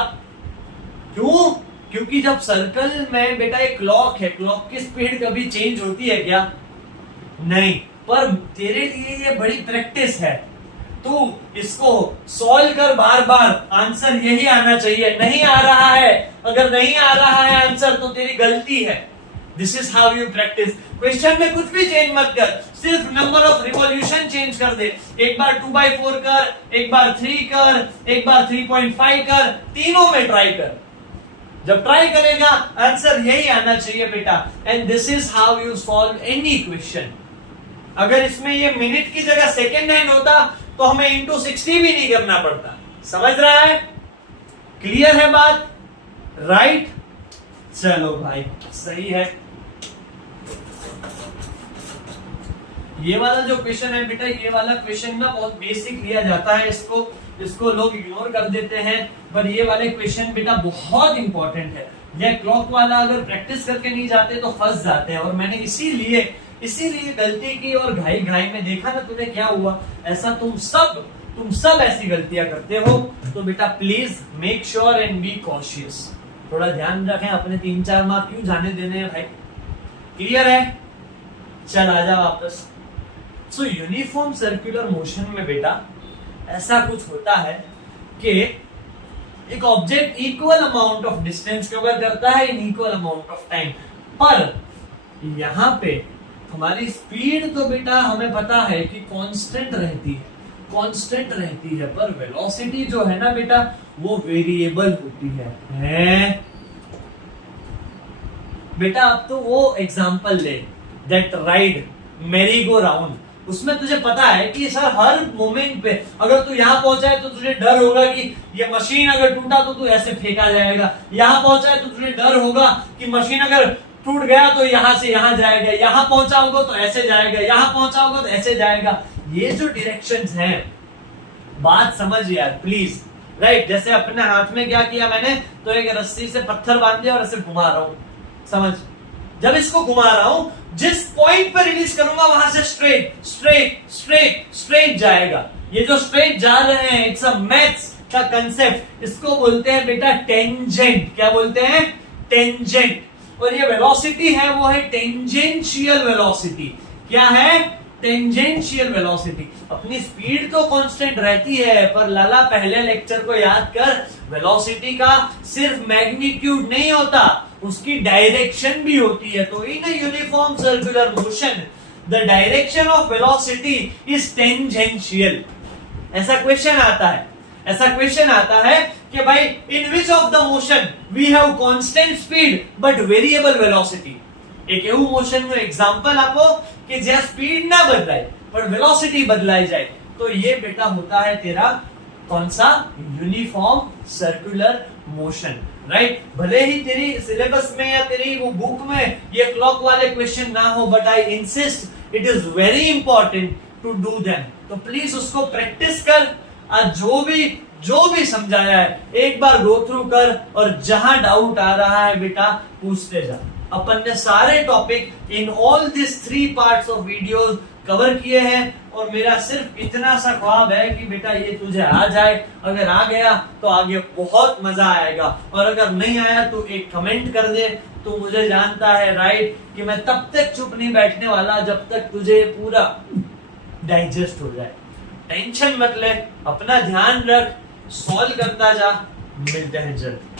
क्यों? क्योंकि जब सर्कल में बेटा एक क्लॉक है, क्लॉक की स्पीड कभी चेंज होती है क्या? नहीं। पर तेरे लिए ये बड़ी प्रैक्टिस है, तू इसको सॉल्व कर बार बार, आंसर यही आना चाहिए। नहीं आ रहा है, अगर नहीं आ रहा है आंसर तो तेरी गलती है। This is how you practice. Question में कुछ भी चेंज मत कर, सिर्फ नंबर ऑफ रिवॉल्यूशन चेंज कर दे। एक बार 2/4 कर, एक बार 3 कर, एक बार 3.5 कर, तीनों में ट्राई कर। जब ट्राई करेगा आंसर यही आना चाहिए बेटा। And this is how you solve any question. अगर इसमें ये मिनट की जगह सेकेंड हैंड होता तो हमें इंटू 60 भी नहीं करना पड़ता। समझ रहा है? क्लियर है बात? राइट, चलो भाई सही है। ये वाला जो क्वेश्चन है बेटा, ये वाला क्वेश्चन ना बहुत बेसिक लिया जाता है, इसको लोग इग्नोर कर देते हैं, पर ये वाले क्वेश्चन बेटा बहुत इंपॉर्टेंट है। ये क्लॉक वाला अगर प्रैक्टिस करके नहीं जाते तो फंस जाते हैं। और मैंने इसीलिए गलती की और घाई में देखा ना तूने क्या हुआ। ऐसा तुम सब ऐसी गलतियां करते हो, तो बेटा please make sure and be cautious. थोड़ा ध्यान रखें, अपने 3-4 मार्क क्यों जाने देने हैं भाई। क्लियर है? चल आजा वापस। सो यूनिफॉर्म सर्कुलर मोशन में बेटा ऐसा कुछ होता है कि एक object equal amount of distance cover करता है in equal amount of time. पर यहां पे हमारी स्पीड तो बेटा हमें पता है कि कांस्टेंट रहती है, पर वेलोसिटी जो है ना बेटा वो वेरिएबल होती है? बेटा अब तो वो एग्जांपल ले, दैट राइड मेरी गो राउंड। उसमें तुझे पता है कि सर हर मोमेंट पे अगर तू यहाँ पहुंचा है तो तुझे डर होगा कि ये मशीन अगर टूटा तो तू ऐसे फेंका जाएगा। यहाँ पहुंचा है तो तुझे डर होगा कि मशीन अगर टूट गया तो यहाँ से यहाँ जाएगा, यहाँ पहुंचा होगा तो ऐसे जाएगा, यहाँ पहुंचा होगा तो ऐसे जाएगा। ये जो डायरेक्शंस हैं, बात समझ यार प्लीज। राइट, जैसे अपने हाथ में क्या किया मैंने, तो एक रस्सी से पत्थर बांध दिया और ऐसे घुमा रहा हूं, समझ। जब इसको घुमा रहा हूं, जिस पॉइंट पर रिलीज करूंगा वहां से स्ट्रेट जाएगा। ये जो स्ट्रेट जा रहे हैं, इट्स अ मैथ्स का कंसेप्ट, इसको बोलते हैं बेटा टेंजेंट। क्या बोलते हैं? टेंजेंट। और ये वेलोसिटी है वो है टेंजेंशियल वेलोसिटी। क्या है? Tangential velocity. अपनी स्पीड तो कांस्टेंट रहती है, पर लाला पहले लेक्चर को याद कर, वेलोसिटी का सिर्फ मैग्नीट्यूड नहीं होता, उसकी डायरेक्शन भी होती है। तो in a uniform circular motion the direction of velocity is tangential. ऐसा क्वेश्चन आता है कि भाई in which of the motion we have constant speed but variable velocity. एक એવું મોશન નું एग्जांपल આપો कि જ્યાં स्पीड ना बदलाए पर वेलोसिटी बदलाई जाए, तो ये बेटा होता है तेरा कौन सा? Uniform circular motion. राइट, भले ही तेरी सिलेबस में या तेरी वो बुक में ये क्लॉक वाले क्वेश्चन ना हो, but I insist it is very important to do them. तो प्लीज उसको प्रैक्टिस कर। आज जो भी समझाया है एक बार गो थ्रू कर, और जहां डाउट आ रहा है बेटा पूछते जा। अपन ने सारे topic in all this 3 parts of videos cover किए हैं और मेरा सिर्फ इतना सा ख्वाब है कि बेटा ये तुझे आ जाए। अगर आ गया तो आगे बहुत मजा आएगा, और अगर नहीं आया तो एक कमेंट कर दे, तो मुझे जानता है राइट कि मैं तब तक चुप नहीं बैठने वाला जब तक तुझे पूरा डाइजेस्ट हो जाए। टेंशन मत ले, अपना ध्यान रख, सॉल्व करता जा। मिलते हैं जल्द।